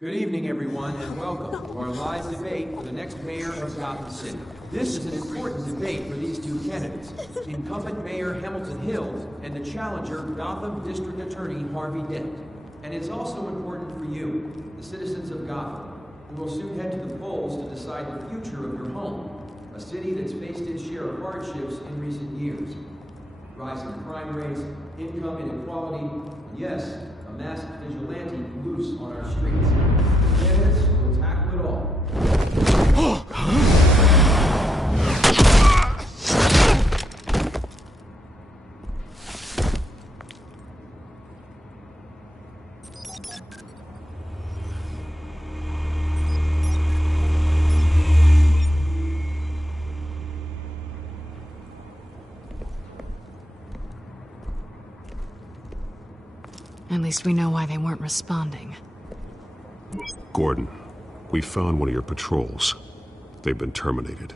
Good evening, everyone, and welcome to our live debate for the next mayor of Gotham City. This is an important debate for these two candidates, incumbent Mayor Hamilton Hills and the challenger Gotham District Attorney Harvey Dent. And it's also important for you, the citizens of Gotham, who will soon head to the polls to decide the future of your home, a city that's faced its share of hardships in recent years. Rising crime rates, income inequality, and yes, a masked vigilante loose on our streets. Candidates will tackle it all. At least we know why they weren't responding. Gordon, we found one of your patrols. They've been terminated.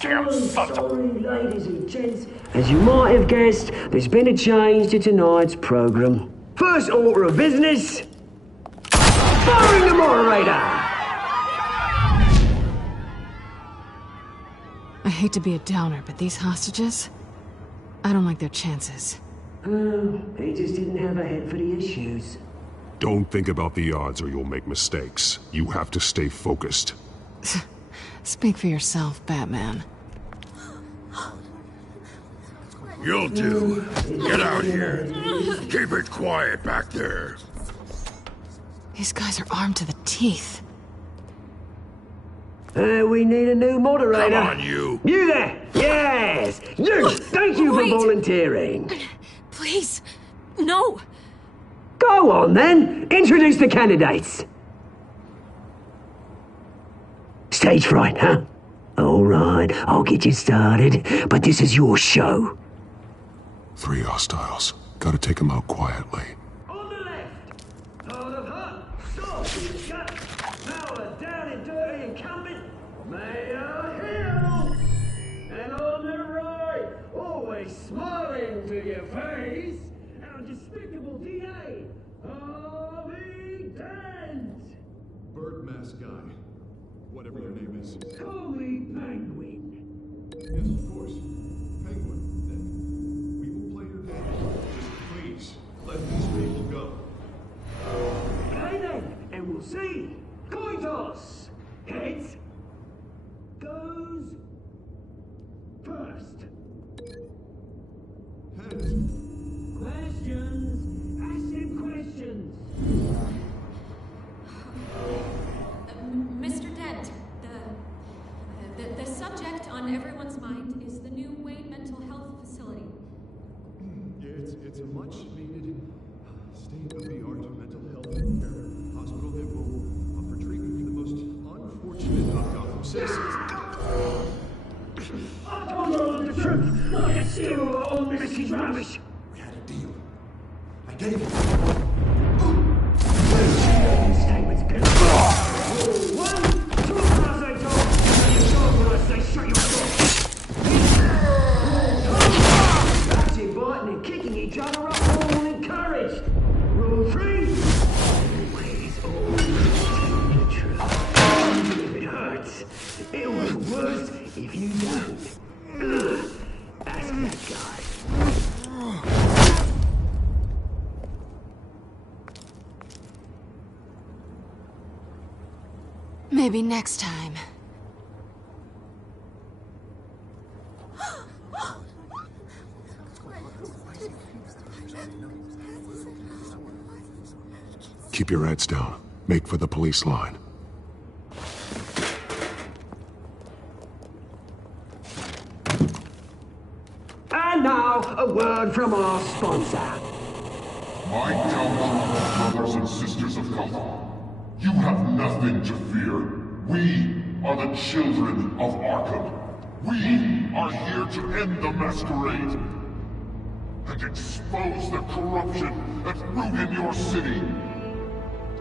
Damn sorry, ladies and gents. As you might have guessed, there's been a change to tonight's program. First order of business, firing the moderator! I hate to be a downer, but these hostages, I don't like their chances. He just didn't have a head for the issues. Don't think about the odds or you'll make mistakes. You have to stay focused. Speak for yourself, Batman. You'll do. Get out here. Keep it quiet back there. These guys are armed to the teeth. We need a new moderator. Come on, you. You there! Yes! You! Thank you for volunteering. Please, no! Go on, then. Introduce the candidates. Stage fright, huh? All right, I'll get you started, but this is your show. 3 hostiles. Gotta take them out quietly. On the left, hard of heart, soft in the gut, power down and dirty incumbent, Mayor Hill. And on the right, always smiling to your face, our despicable DA, Harvey Dent. Bird mask guy. Whatever your name is. Call me Penguin. Yes, of course. Penguin, then. We will play your game. Just please, let these people go. Play then, and we'll see. Coin toss. Heads goes first. Heads. Questions. Ask him questions. Mr. Dent, the subject on everyone's mind is the new Wayne Mental Health Facility. It's a much-needed, state-of-the-art mental health care hospital that will offer treatment for the most unfortunate of Gotham citizens. I told you all the truth, not to steal all Missy's rubbish. We had a deal. I gave it. Statements good. One, two, as I told you, you told me I say shut your door. That's it. If you don't, ask that guy. Maybe next time. Keep your heads down. Make for the police line. And now, a word from our sponsor. My Telltale brothers and sisters of Gotham, you have nothing to fear. We are the children of Arkham. We are here to end the masquerade and expose the corruption that's rooted in your city.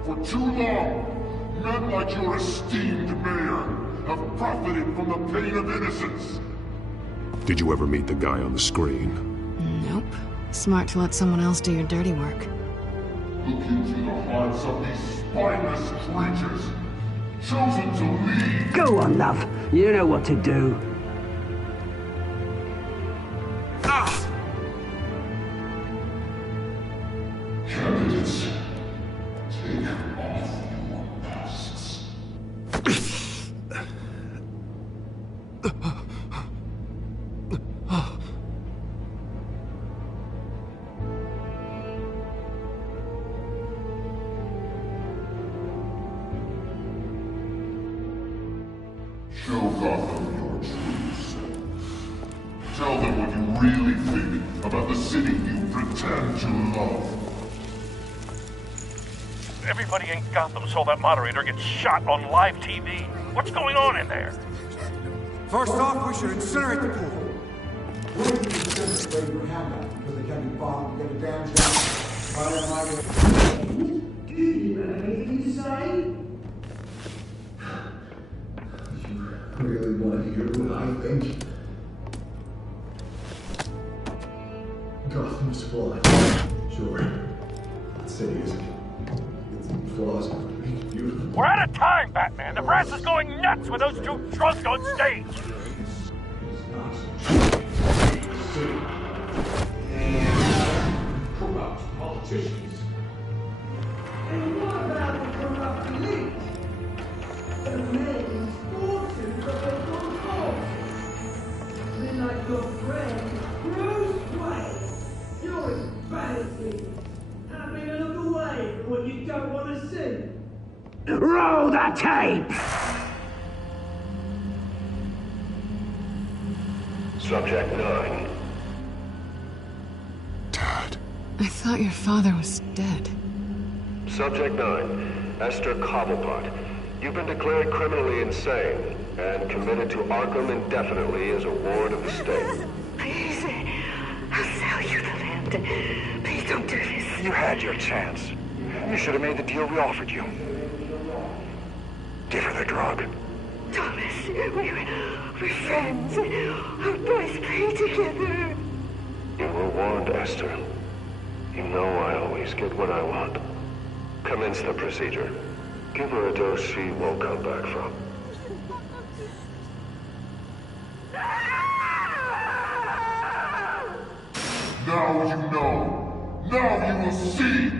For too long, men like your esteemed mayor have profited from the pain of innocence. Did you ever meet the guy on the screen? Nope. Smart to let someone else do your dirty work. Look into the hearts of these spineless creatures, chosen to lead. Go on, love. You know what to do. Candidates, take off your masks. Show Gotham your true self. Tell them what you really think about the city you pretend to love. Everybody in Gotham saw that moderator get shot on live TV. What's going on in there? First off, we should incinerate the pool. Where did you incinerate your handout? Because they can't be bothered to get a damn job. Did you have anything to say? I really want to hear what I think. Gotham's flawed. Sure. That city is. Its flaws make it beautiful. We're out of time, Batman. The press is going nuts with those two drunks on stage. Corrupt politicians. And what about the corrupt elite? The men's fortunes of the good cause. They're like your friend, Bruce Wayne. You're embarrassing. Having a look away from what you don't want to see. Roll the tape! Subject 9. I thought your father was dead. Subject 9. Esther Cobblepot. You've been declared criminally insane and committed to Arkham indefinitely as a ward of the state. Please, I'll sell you the land. Please don't do this. You had your chance. You should have made the deal we offered you. Give her the drug. Thomas, we're friends. Our boys play together. You were warned, Esther. You know I always get what I want. Commence the procedure. Give her a dose she won't come back from. Now you know. Now you will see.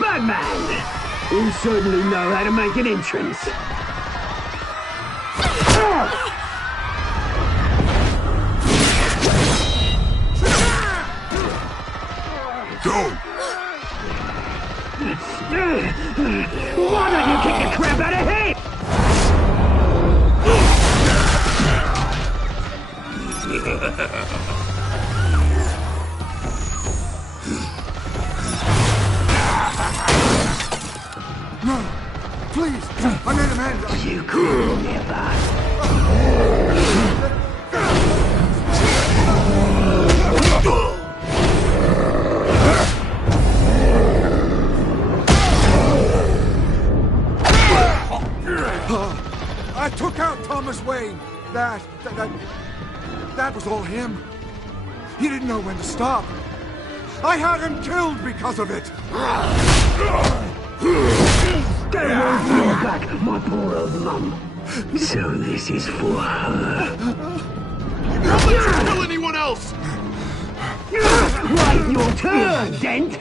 Batman! You certainly know how to make an entrance. Go! Why don't you kick the crap out of him? No! Please! I made a man! You cool, never. Wayne. That was all him. He didn't know when to stop. I had him killed because of it. Don't want you back, my poor old mum. So this is for her. Don't let her kill anyone else! Right, your turn, Dent.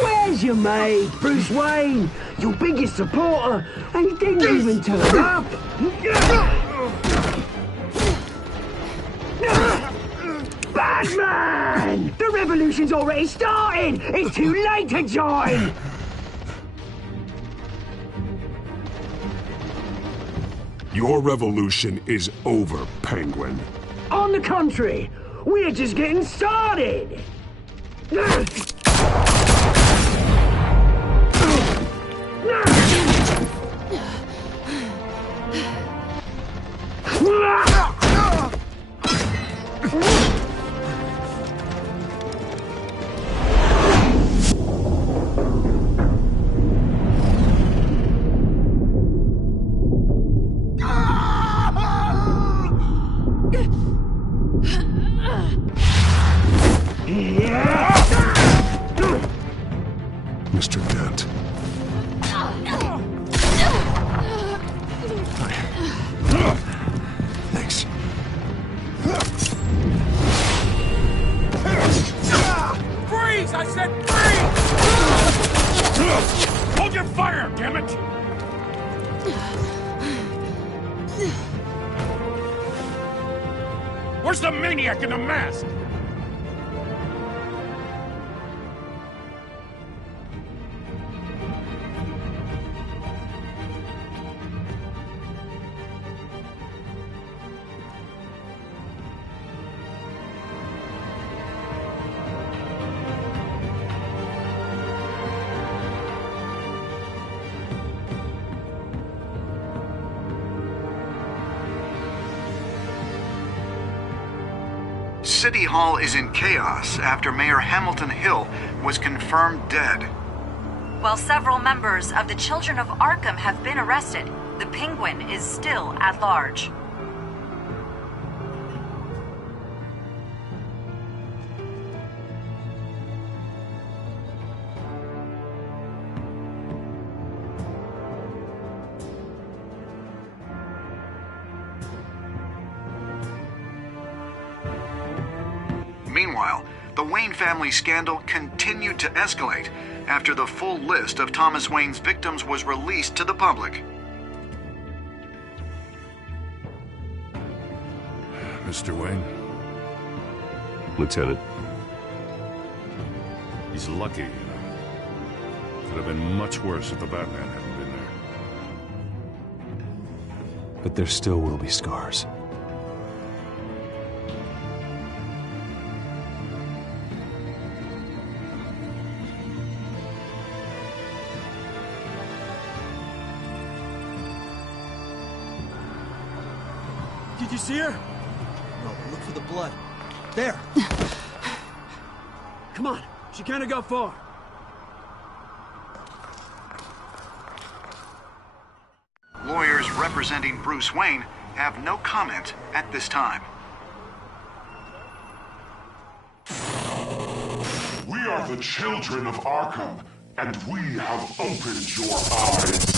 Where's your mate, Bruce Wayne? Your biggest supporter, and he didn't even turn up. Batman! The revolution's already started! It's too late to join! Your revolution is over, Penguin. On the contrary, we're just getting started! Mr. Dent. Thanks. Freeze! I said freeze! Hold your fire, damn it! Where's the maniac in the mask? City Hall is in chaos after Mayor Hamilton Hill was confirmed dead. While several members of the Children of Arkham have been arrested, the Penguin is still at large. Meanwhile, the Wayne family scandal continued to escalate after the full list of Thomas Wayne's victims was released to the public. Mr. Wayne? Lieutenant. He's lucky, you know. Could have been much worse if the Batman hadn't been there. But there still will be scars. Did you see her? No, look for the blood. There. Come on, she can't have got far. Lawyers representing Bruce Wayne have no comment at this time. We are the children of Arkham, and we have opened your eyes.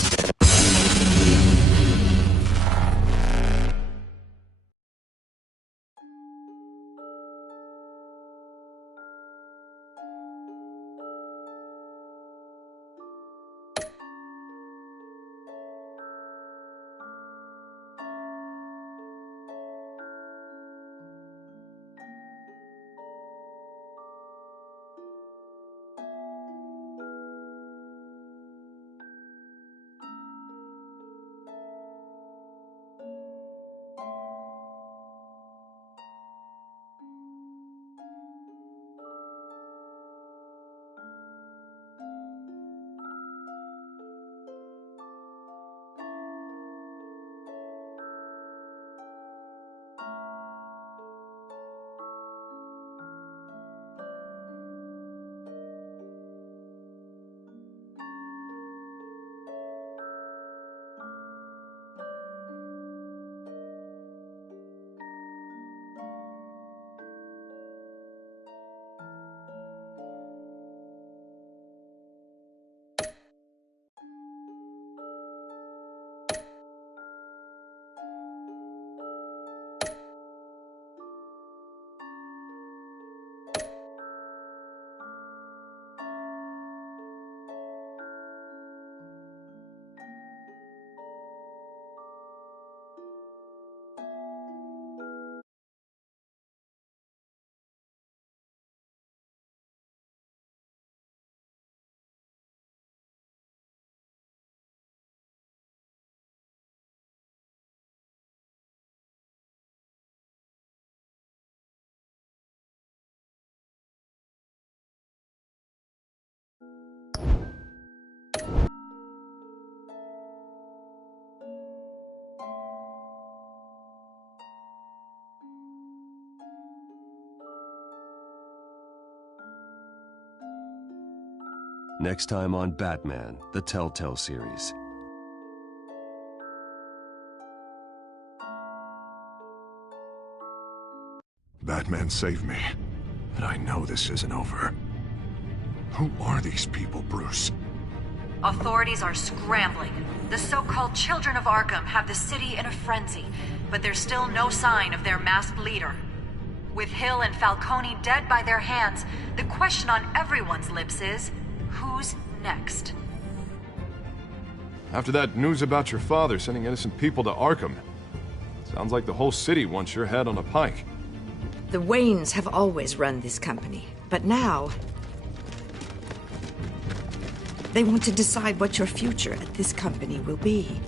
Next time on Batman, the Telltale series. Batman saved me, but I know this isn't over. Who are these people, Bruce? Authorities are scrambling. The so-called Children of Arkham have the city in a frenzy, but there's still no sign of their masked leader. With Hill and Falcone dead by their hands, the question on everyone's lips is, who's next? After that news about your father sending innocent people to Arkham, sounds like the whole city wants your head on a pike. The Waynes have always run this company, but now they want to decide what your future at this company will be.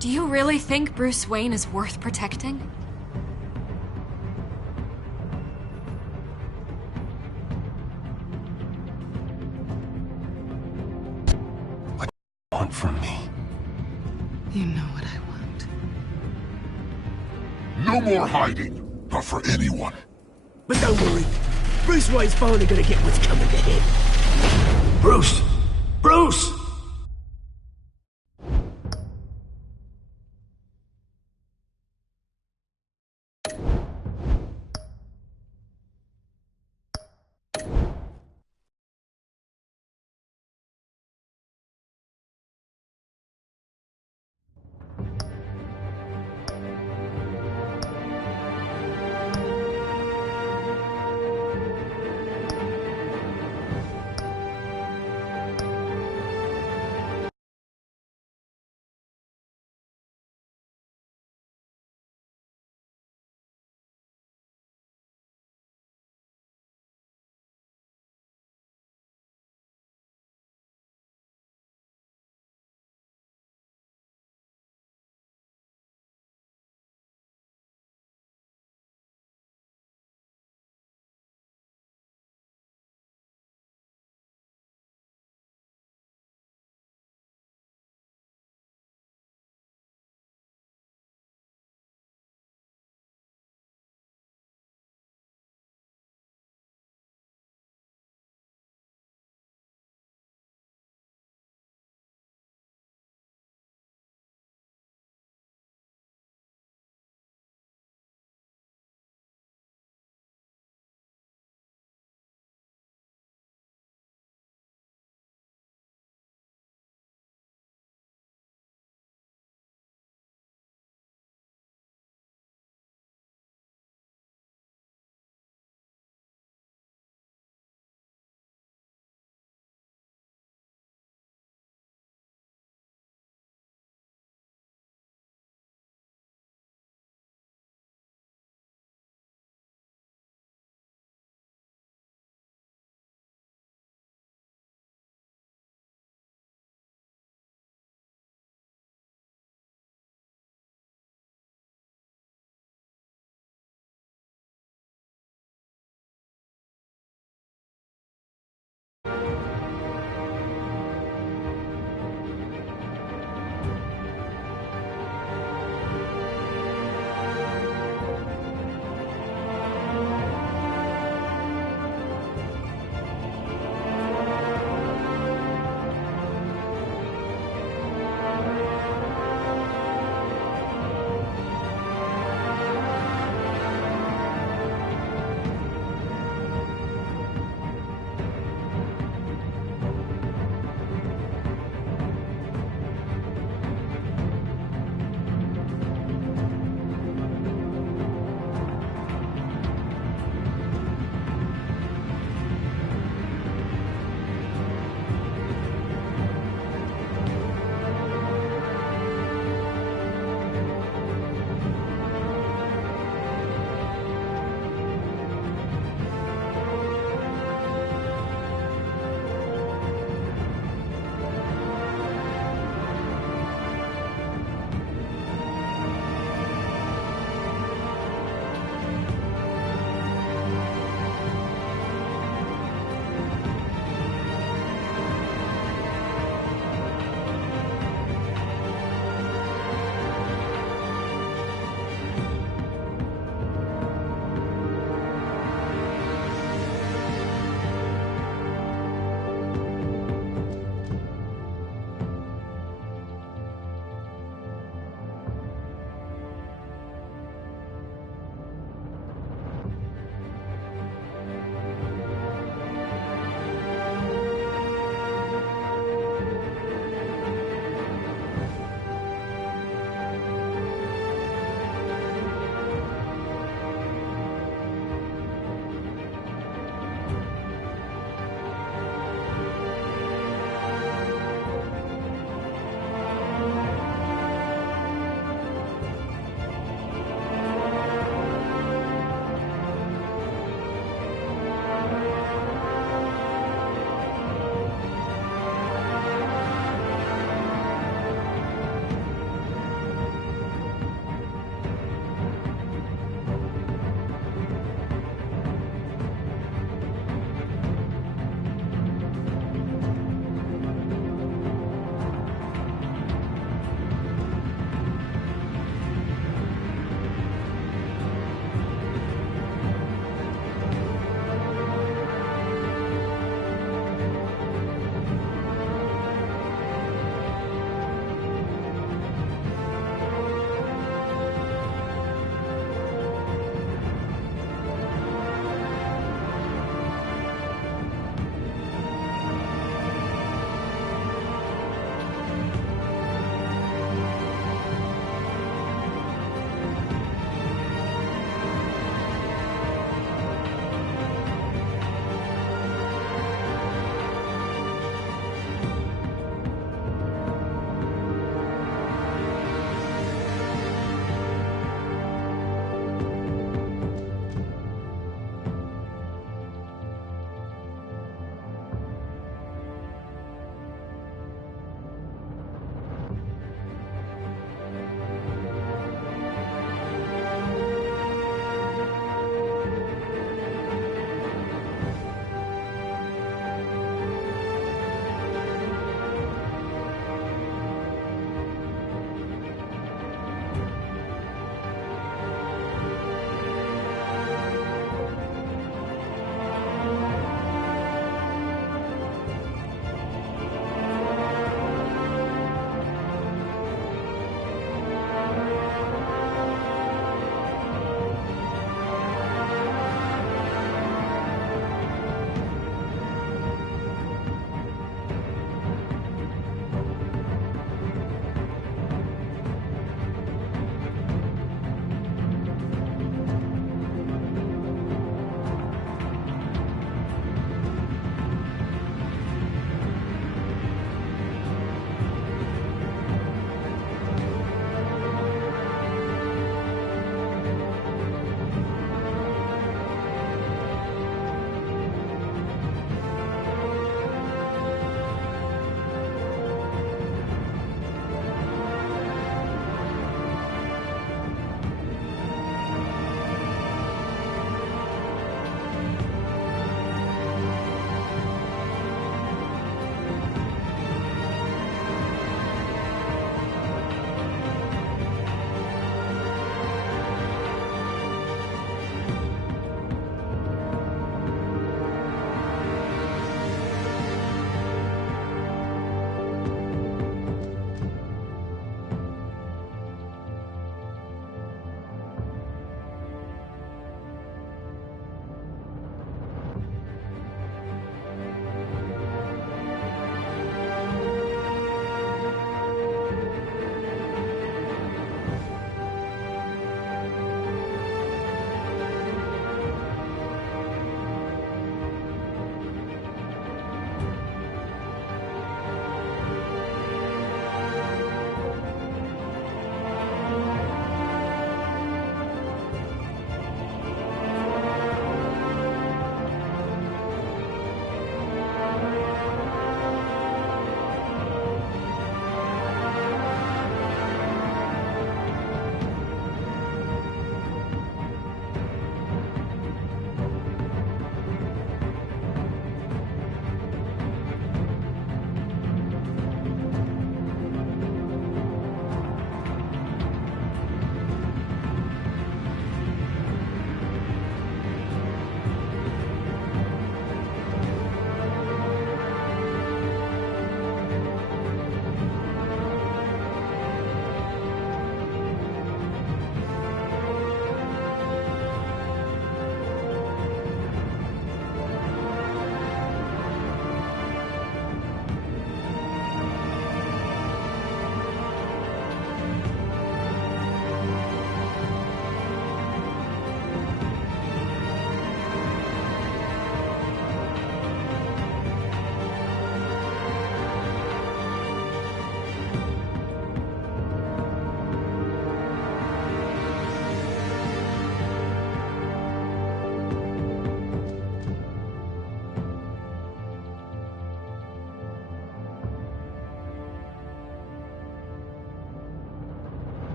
Do you really think Bruce Wayne is worth protecting? What do you want from me? You know what I want. No more hiding. Not for anyone. But don't worry. Bruce Wayne's finally gonna get what's coming to him. Bruce! Bruce!